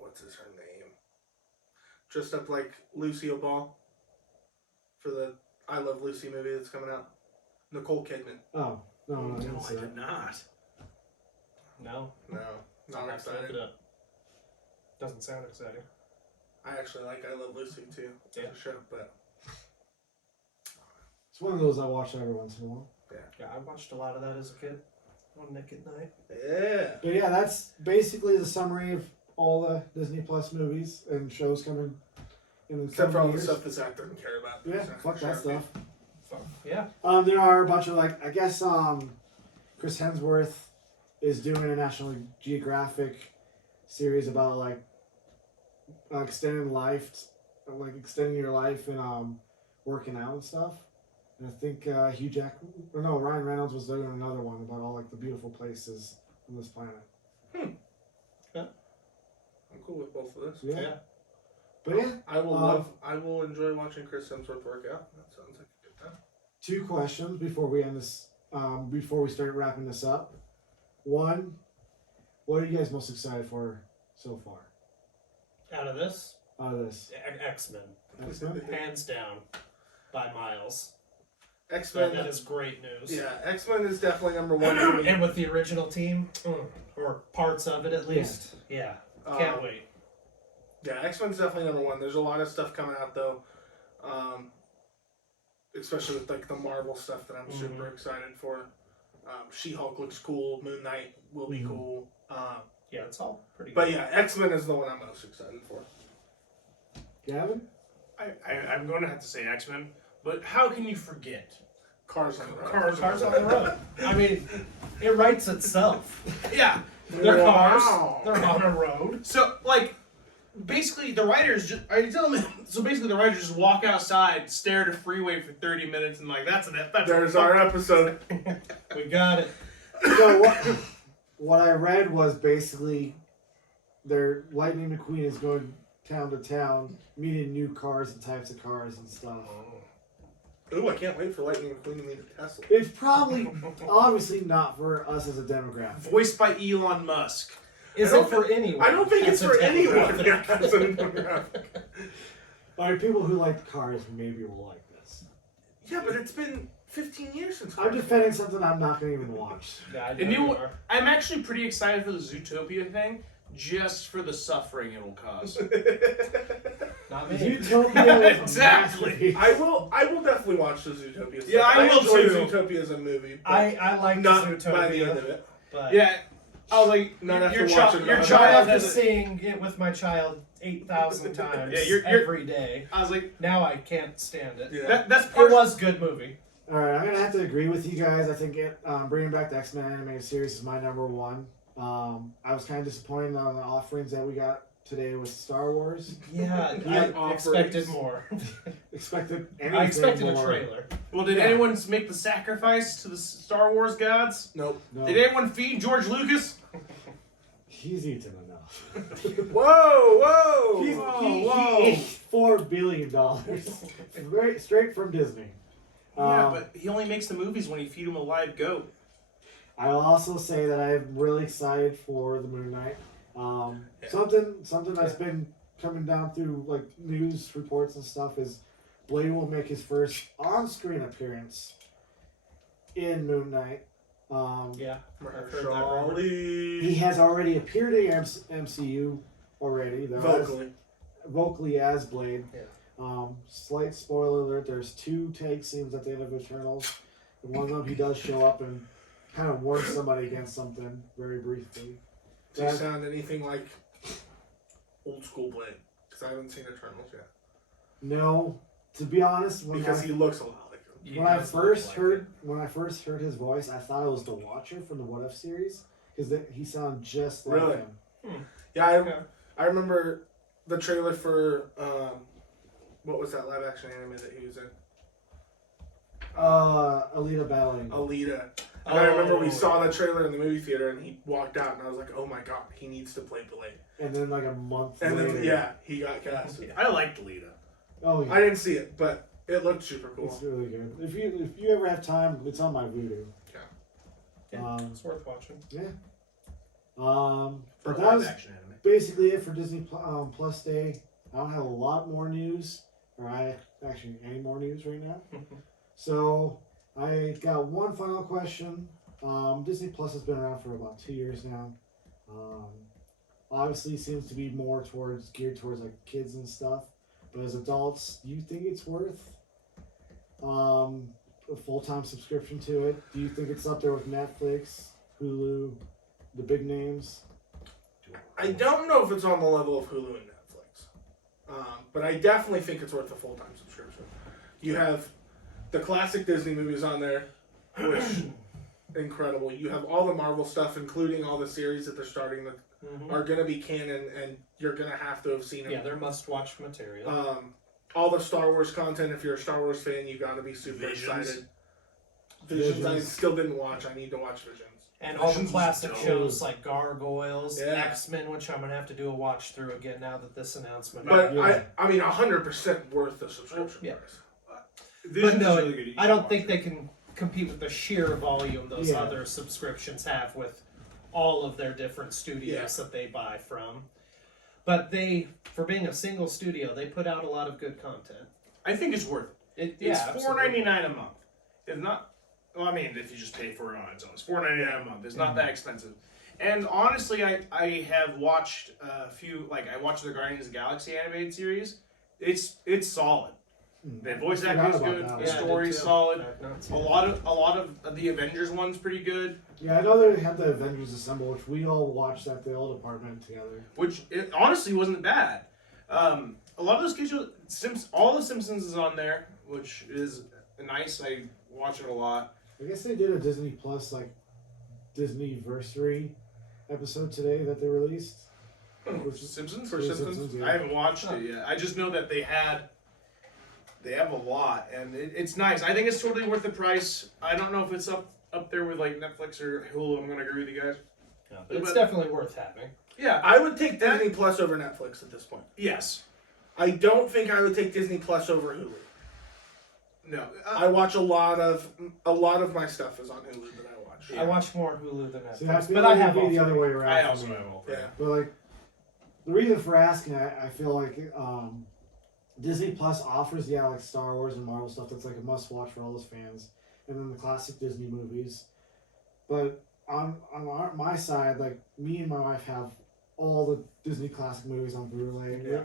what's her name? Dressed up like Lucille Ball for the I Love Lucy movie that's coming out. Nicole Kidman. Oh no, I didn't No, see I it. did not. No, No, not I'll have to look excited. it up. Doesn't sound exciting. I actually like I Love Lucy too. It's a show, but It's one of those I watch every once in a while. Yeah, I watched a lot of that as a kid on Nick at Night. yeah. But yeah, that's basically the summary of all the Disney Plus movies and shows coming in the Except for all coming the years. stuff this actor doesn't care about. Yeah, So, fuck that sure. stuff. Yeah. There are a bunch of I guess Chris Hemsworth is doing a National Geographic series about extending extending your life and working out and stuff. And I think Ryan Reynolds was doing another one about all the beautiful places on this planet. I'm cool with both of those. Yeah. But yeah, I will enjoy watching Chris Hemsworth work out. That sounds like a good time. 2 questions before we end this. Before we start wrapping this up. One, what are you guys most excited for so far? Out of this, X-Men. X-Men. Hands down, by miles. X-Men. That is great news. Yeah, X-Men is definitely number one for me. And with the original team, or parts of it at least. Yeah. Can't wait. Yeah, X-Men's definitely number one. There's a lot of stuff coming out though, especially with the Marvel stuff that I'm super excited for. She-Hulk looks cool. Moon Knight will be cool. Yeah, it's all pretty good. But yeah, X-Men is the one I'm most excited for. Gavin? I'm going to have to say X-Men, but how can you forget? Cars on the Road. Cars on the Road. I mean, it writes itself. Yeah. They're cars. Wow. They're on a road. So, basically, the writers just... Are you telling me... So, basically, the writers just walk outside, stare at a freeway for 30 minutes, and that's There's our episode. We got it. So what I read was basically their Lightning McQueen is going town to town, meeting new cars and types of cars and stuff. Ooh, I can't wait for Lightning McQueen to meet a Tesla. It's probably, obviously not for us as a demographic. Voiced by Elon Musk. Is it for anyone? I don't think it's That's for a anyone. demographic. Yeah, it's a demographic. Alright, people who like cars maybe will like this. Yeah, but it's been 15 years since I'm defending something I'm not going to even watch. Yeah, I And know you know you what? are. I'm actually pretty excited for the Zootopia thing, just for the suffering it'll cause. Not me. Zootopia is Exactly. I will definitely watch the Zootopia stuff. Yeah, I will enjoy too. Zootopia as a movie. But I like not Zootopia, by the end of it. but Yeah, I was like, Not after your watching child, it your on- child after has a, seeing it with my child 8,000 times Yeah, you're- every day, I was like, now I can't stand it. Yeah. that's It part. was a good movie. Alright, I'm going to have to agree with you guys. I think bringing back the X-Men animated series is my number one. I was kind of disappointed on the offerings that we got today with Star Wars. Yeah, Yeah, I expected more. Expected anything I expected a more. trailer. Well, did Yeah. anyone make the sacrifice to the Star Wars gods? Nope. No, Did anyone feed George Lucas? he's eaten enough. Whoa, whoa! He ate $4 billion. Straight from Disney. Yeah, but he only makes the movies when you feed him a live goat. I'll also say that I'm really excited for the Moon Knight. Something that's been coming down through news reports and stuff is Blade will make his first on-screen appearance in Moon Knight. Yeah, I've heard that Mahershala rumor. Ali. He has already appeared in MCU already. Vocally as Blade. Yeah. Slight spoiler alert, there's 2 tag scenes at the end of Eternals. And one of them he does show up and kind of warns somebody against something very briefly. Does he sound anything like old school Blade? Because I haven't seen Eternals yet. No, to be honest, because he looks a lot like him. When I first heard his voice, I thought it was the Watcher from the What If series because he sounded just like Really? him. Yeah, I remember the trailer for what was that live action anime that he was in? Alita Battling. Alita. And I remember we saw the trailer in the movie theater, and he walked out, and I was like, "Oh my god, he needs to play Blade." And then like a month and later, then he got casted. I liked Alita. Oh yeah, I didn't see it, but it looked super cool. it's really good. If you ever have time, it's on my Vudu. Yeah, it's worth watching. Yeah. For But that was action anime. basically it for Disney Plus Day. I don't have a lot more news, or any more news right now. So I got one final question. Disney Plus has been around for about 2 years now. Obviously, seems to be more geared towards like kids and stuff. But as adults, do you think it's worth a full-time subscription to it? Do you think it's up there with Netflix, Hulu, the big names? I don't know if it's on the level of Hulu and Netflix, but I definitely think it's worth a full-time subscription. You have the classic Disney movies on there, which incredible. You have all the Marvel stuff, including all the series that they're starting that are going to be canon, and you're going to have to have seen them. Yeah, they're must-watch material. All the Star Wars content. If you're a Star Wars fan, you got to be super excited. Visions, I still didn't watch. I need to watch Visions. And all the classic shows like Gargoyles, X-Men, which I'm going to have to do a watch through again now that this announcement. But I mean, 100% worth the subscription price. But no, I don't think they can compete with the sheer volume those other subscriptions have with all of their different studios that they buy from. But for being a single studio, they put out a lot of good content. I think it's worth it. It's $4.99 a month. It's not. Well, I mean, if you just pay for it on its own, it's $4.99 a month. It's not that expensive. And honestly, I have watched a few. Like I watched the Guardians of the Galaxy animated series. It's solid. The voice acting is good. The story's solid. A lot of the Avengers one's pretty good. Yeah, I know they had the Avengers Assemble, which we all watched at the old apartment together. Which honestly wasn't bad. A lot of those kids, all the Simpsons is on there, which is nice. I watch it a lot. I guess they did a Disney Plus Disney-versary episode today that they released. Simpsons? Simpsons, yeah. I haven't watched it yet. I just know that they have a lot, and it's nice. I think it's totally worth the price. I don't know if it's up there with like Netflix or Hulu. I'm gonna agree with you guys. Yeah, but it's definitely worth having. Yeah, I would take Disney Plus over Netflix at this point. Yes. I don't think I would take Disney Plus over Hulu. No, I watch a lot of my stuff is on Hulu that I watch. I watch more Hulu than Netflix, See, I feel but like I have it'd be all the other way around. I also have all. Yeah. But like, the reason for asking, I feel like Disney Plus offers like Star Wars and Marvel stuff that's like a must watch for all those fans, and then the classic Disney movies. But on my side, like me and my wife have all the Disney classic movies on Blu-ray. Yeah.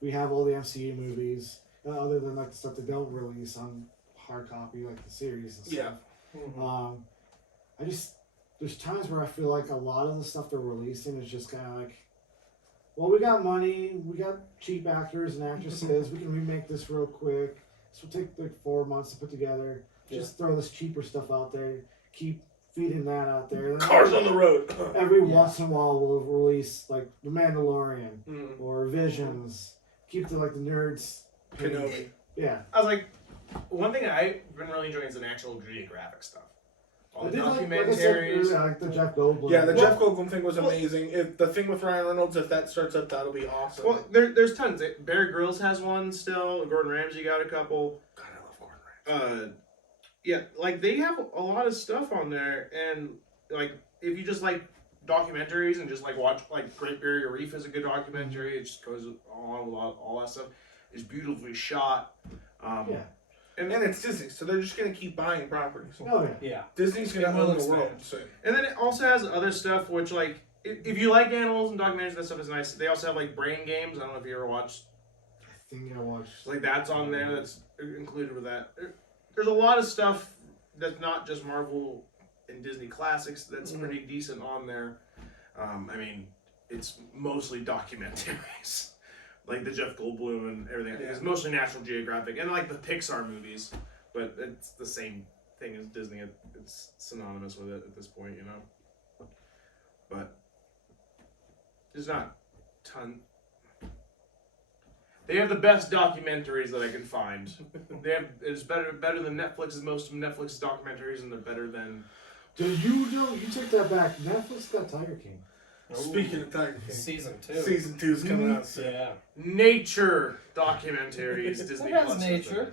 We have all the MCU movies, other than like the stuff they don't release on hard copy, like the series and stuff. Yeah. There's times where I feel like a lot of the stuff they're releasing is just kind of like, well, we got money, we got cheap actors and actresses, we can remake this real quick. This will take like 4 months to put together. Just throw this cheaper stuff out there. Keep feeding that out there. Cars on the road. Every once in a while, we'll release like The Mandalorian or Visions. Keep the nerds. Kenobi. Yeah. I was like, one thing I've been really enjoying is the National Geographic stuff. All the documentaries. Like the Jeff Goldblum. Yeah, the Jeff Goldblum thing was amazing. If the thing with Ryan Reynolds, if that starts up, that'll be awesome. Well, there's tons. Bear Grylls has one still. Gordon Ramsay got a couple. God, I love Gordon Ramsay. Yeah, like they have a lot of stuff on there, and like if you just like documentaries and just like watch, like Great Barrier Reef is a good documentary. It just goes on a lot, all that stuff. It's beautifully shot. And it's Disney, so they're just gonna keep buying properties. Oh Yeah. Disney's gonna own the world soon. And then it also has other stuff which, like, if you like animals and documentaries, that stuff is nice. They also have like Brain Games. I don't know if you ever watched. I think I watched. Like that's on there. That's included with that. There's a lot of stuff that's not just Marvel and Disney classics. That's pretty decent on there. I mean, it's mostly documentaries, like the Jeff Goldblum and everything. It's mostly National Geographic and like the Pixar movies, but it's the same thing as Disney. It's synonymous with it at this point, you know. But there's not a ton. They have the best documentaries that I can find. It's better than Netflix's most of Netflix's documentaries, and they're better than. Did you know? You take that back. Netflix got Tiger King. Speaking of Tiger King, Season 2. Season 2 is coming out soon. Yeah. Nature documentaries. Disney That has Plus. nature.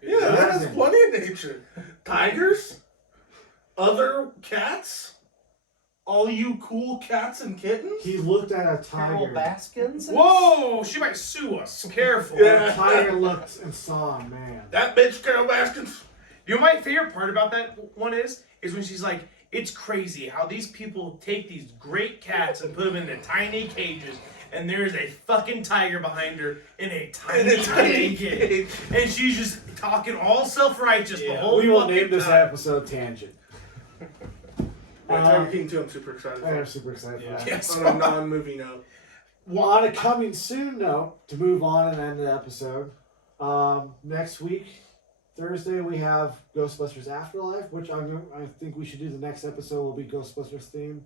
Yeah, that has plenty of nature. Tigers, other cats, all you cool cats and kittens. He looked at a Carol tiger. Baskins. Whoa! She might sue us. Careful. The tiger looked and saw a man. That bitch Carol Baskins. You know my favorite part about that one is when she's like, it's crazy how these people take these great cats and put them into tiny cages, and there's a fucking tiger behind her in a tiny cage. And she's just talking all self-righteous the whole We will fucking name this time. episode Tangent. Tiger King 2, I'm super excited for. I am super excited for that. Yes. On a non-movie note. Well, on a coming soon note, to move on and end the episode, next week, Thursday, we have Ghostbusters Afterlife, which I think we should do the next episode will be Ghostbusters themed.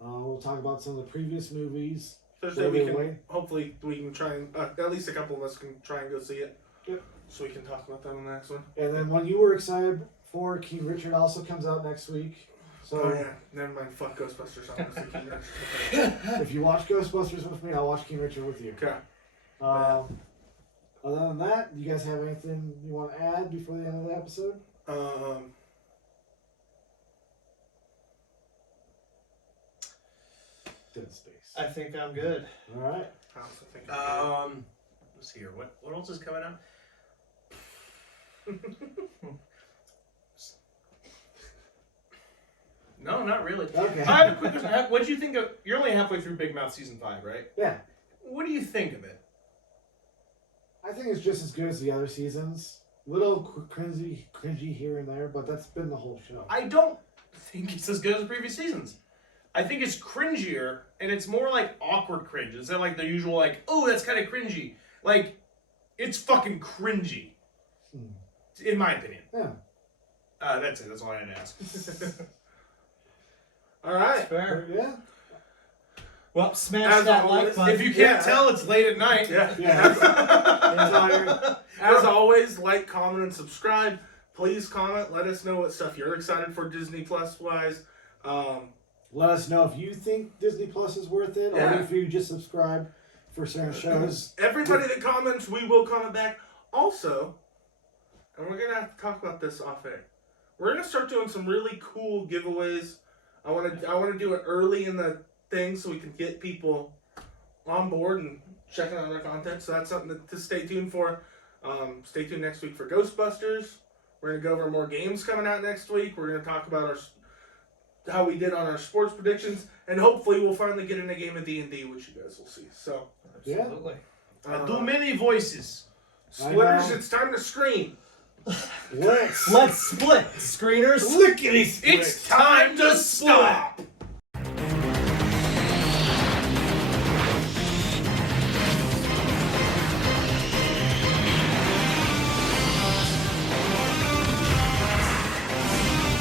We'll talk about some of the previous movies. Thursday we can, hopefully we can try and, at least a couple of us can try and go see it. Yep. So we can talk about that on the next one. And then one you were excited for, King Richard, also comes out next week. So Oh yeah, never mind, fuck Ghostbusters. I'm gonna see King Richard. if you watch Ghostbusters with me, I'll watch King Richard with you. Okay. Other than that, you guys have anything you want to add before the end of the episode? Dead space. I think I'm good. All right. I also think Let's see here. What else is coming out? No, not really. Okay. I have a quick question. What did you think of? You're only halfway through Big Mouth season 5, right? Yeah. What do you think of it? I think it's just as good as the other seasons. Little cringy here and there, but that's been the whole show. I don't think it's as good as the previous seasons. I think it's cringier, and it's more like awkward cringe. Instead of like the usual like, oh, that's kind of cringy. Like, it's fucking cringy. In my opinion. Yeah. That's it. That's all I had to ask. All right. Fair. Yeah. Well, smash that like button. If you can't tell, it's late at night. Yeah. As always, like, comment, and subscribe. Please comment. Let us know what stuff you're excited for Disney Plus wise. Let us know if you think Disney Plus is worth it, or if you just subscribe for certain shows. Everybody that comments, we will comment back. Also, and we're gonna have to talk about this off air. We're gonna start doing some really cool giveaways. I want to do it early in the thing so we can get people on board and checking out our content. So that's something to stay tuned for. Stay tuned next week for Ghostbusters. We're gonna go over more games coming out next week. We're gonna talk about how we did on our sports predictions, and hopefully we'll finally get in a game of D&D, which you guys will see. So, Absolutely. I do many voices. Splitters, it's time to scream. Let's split, screeners. Lickety split. It's time to start.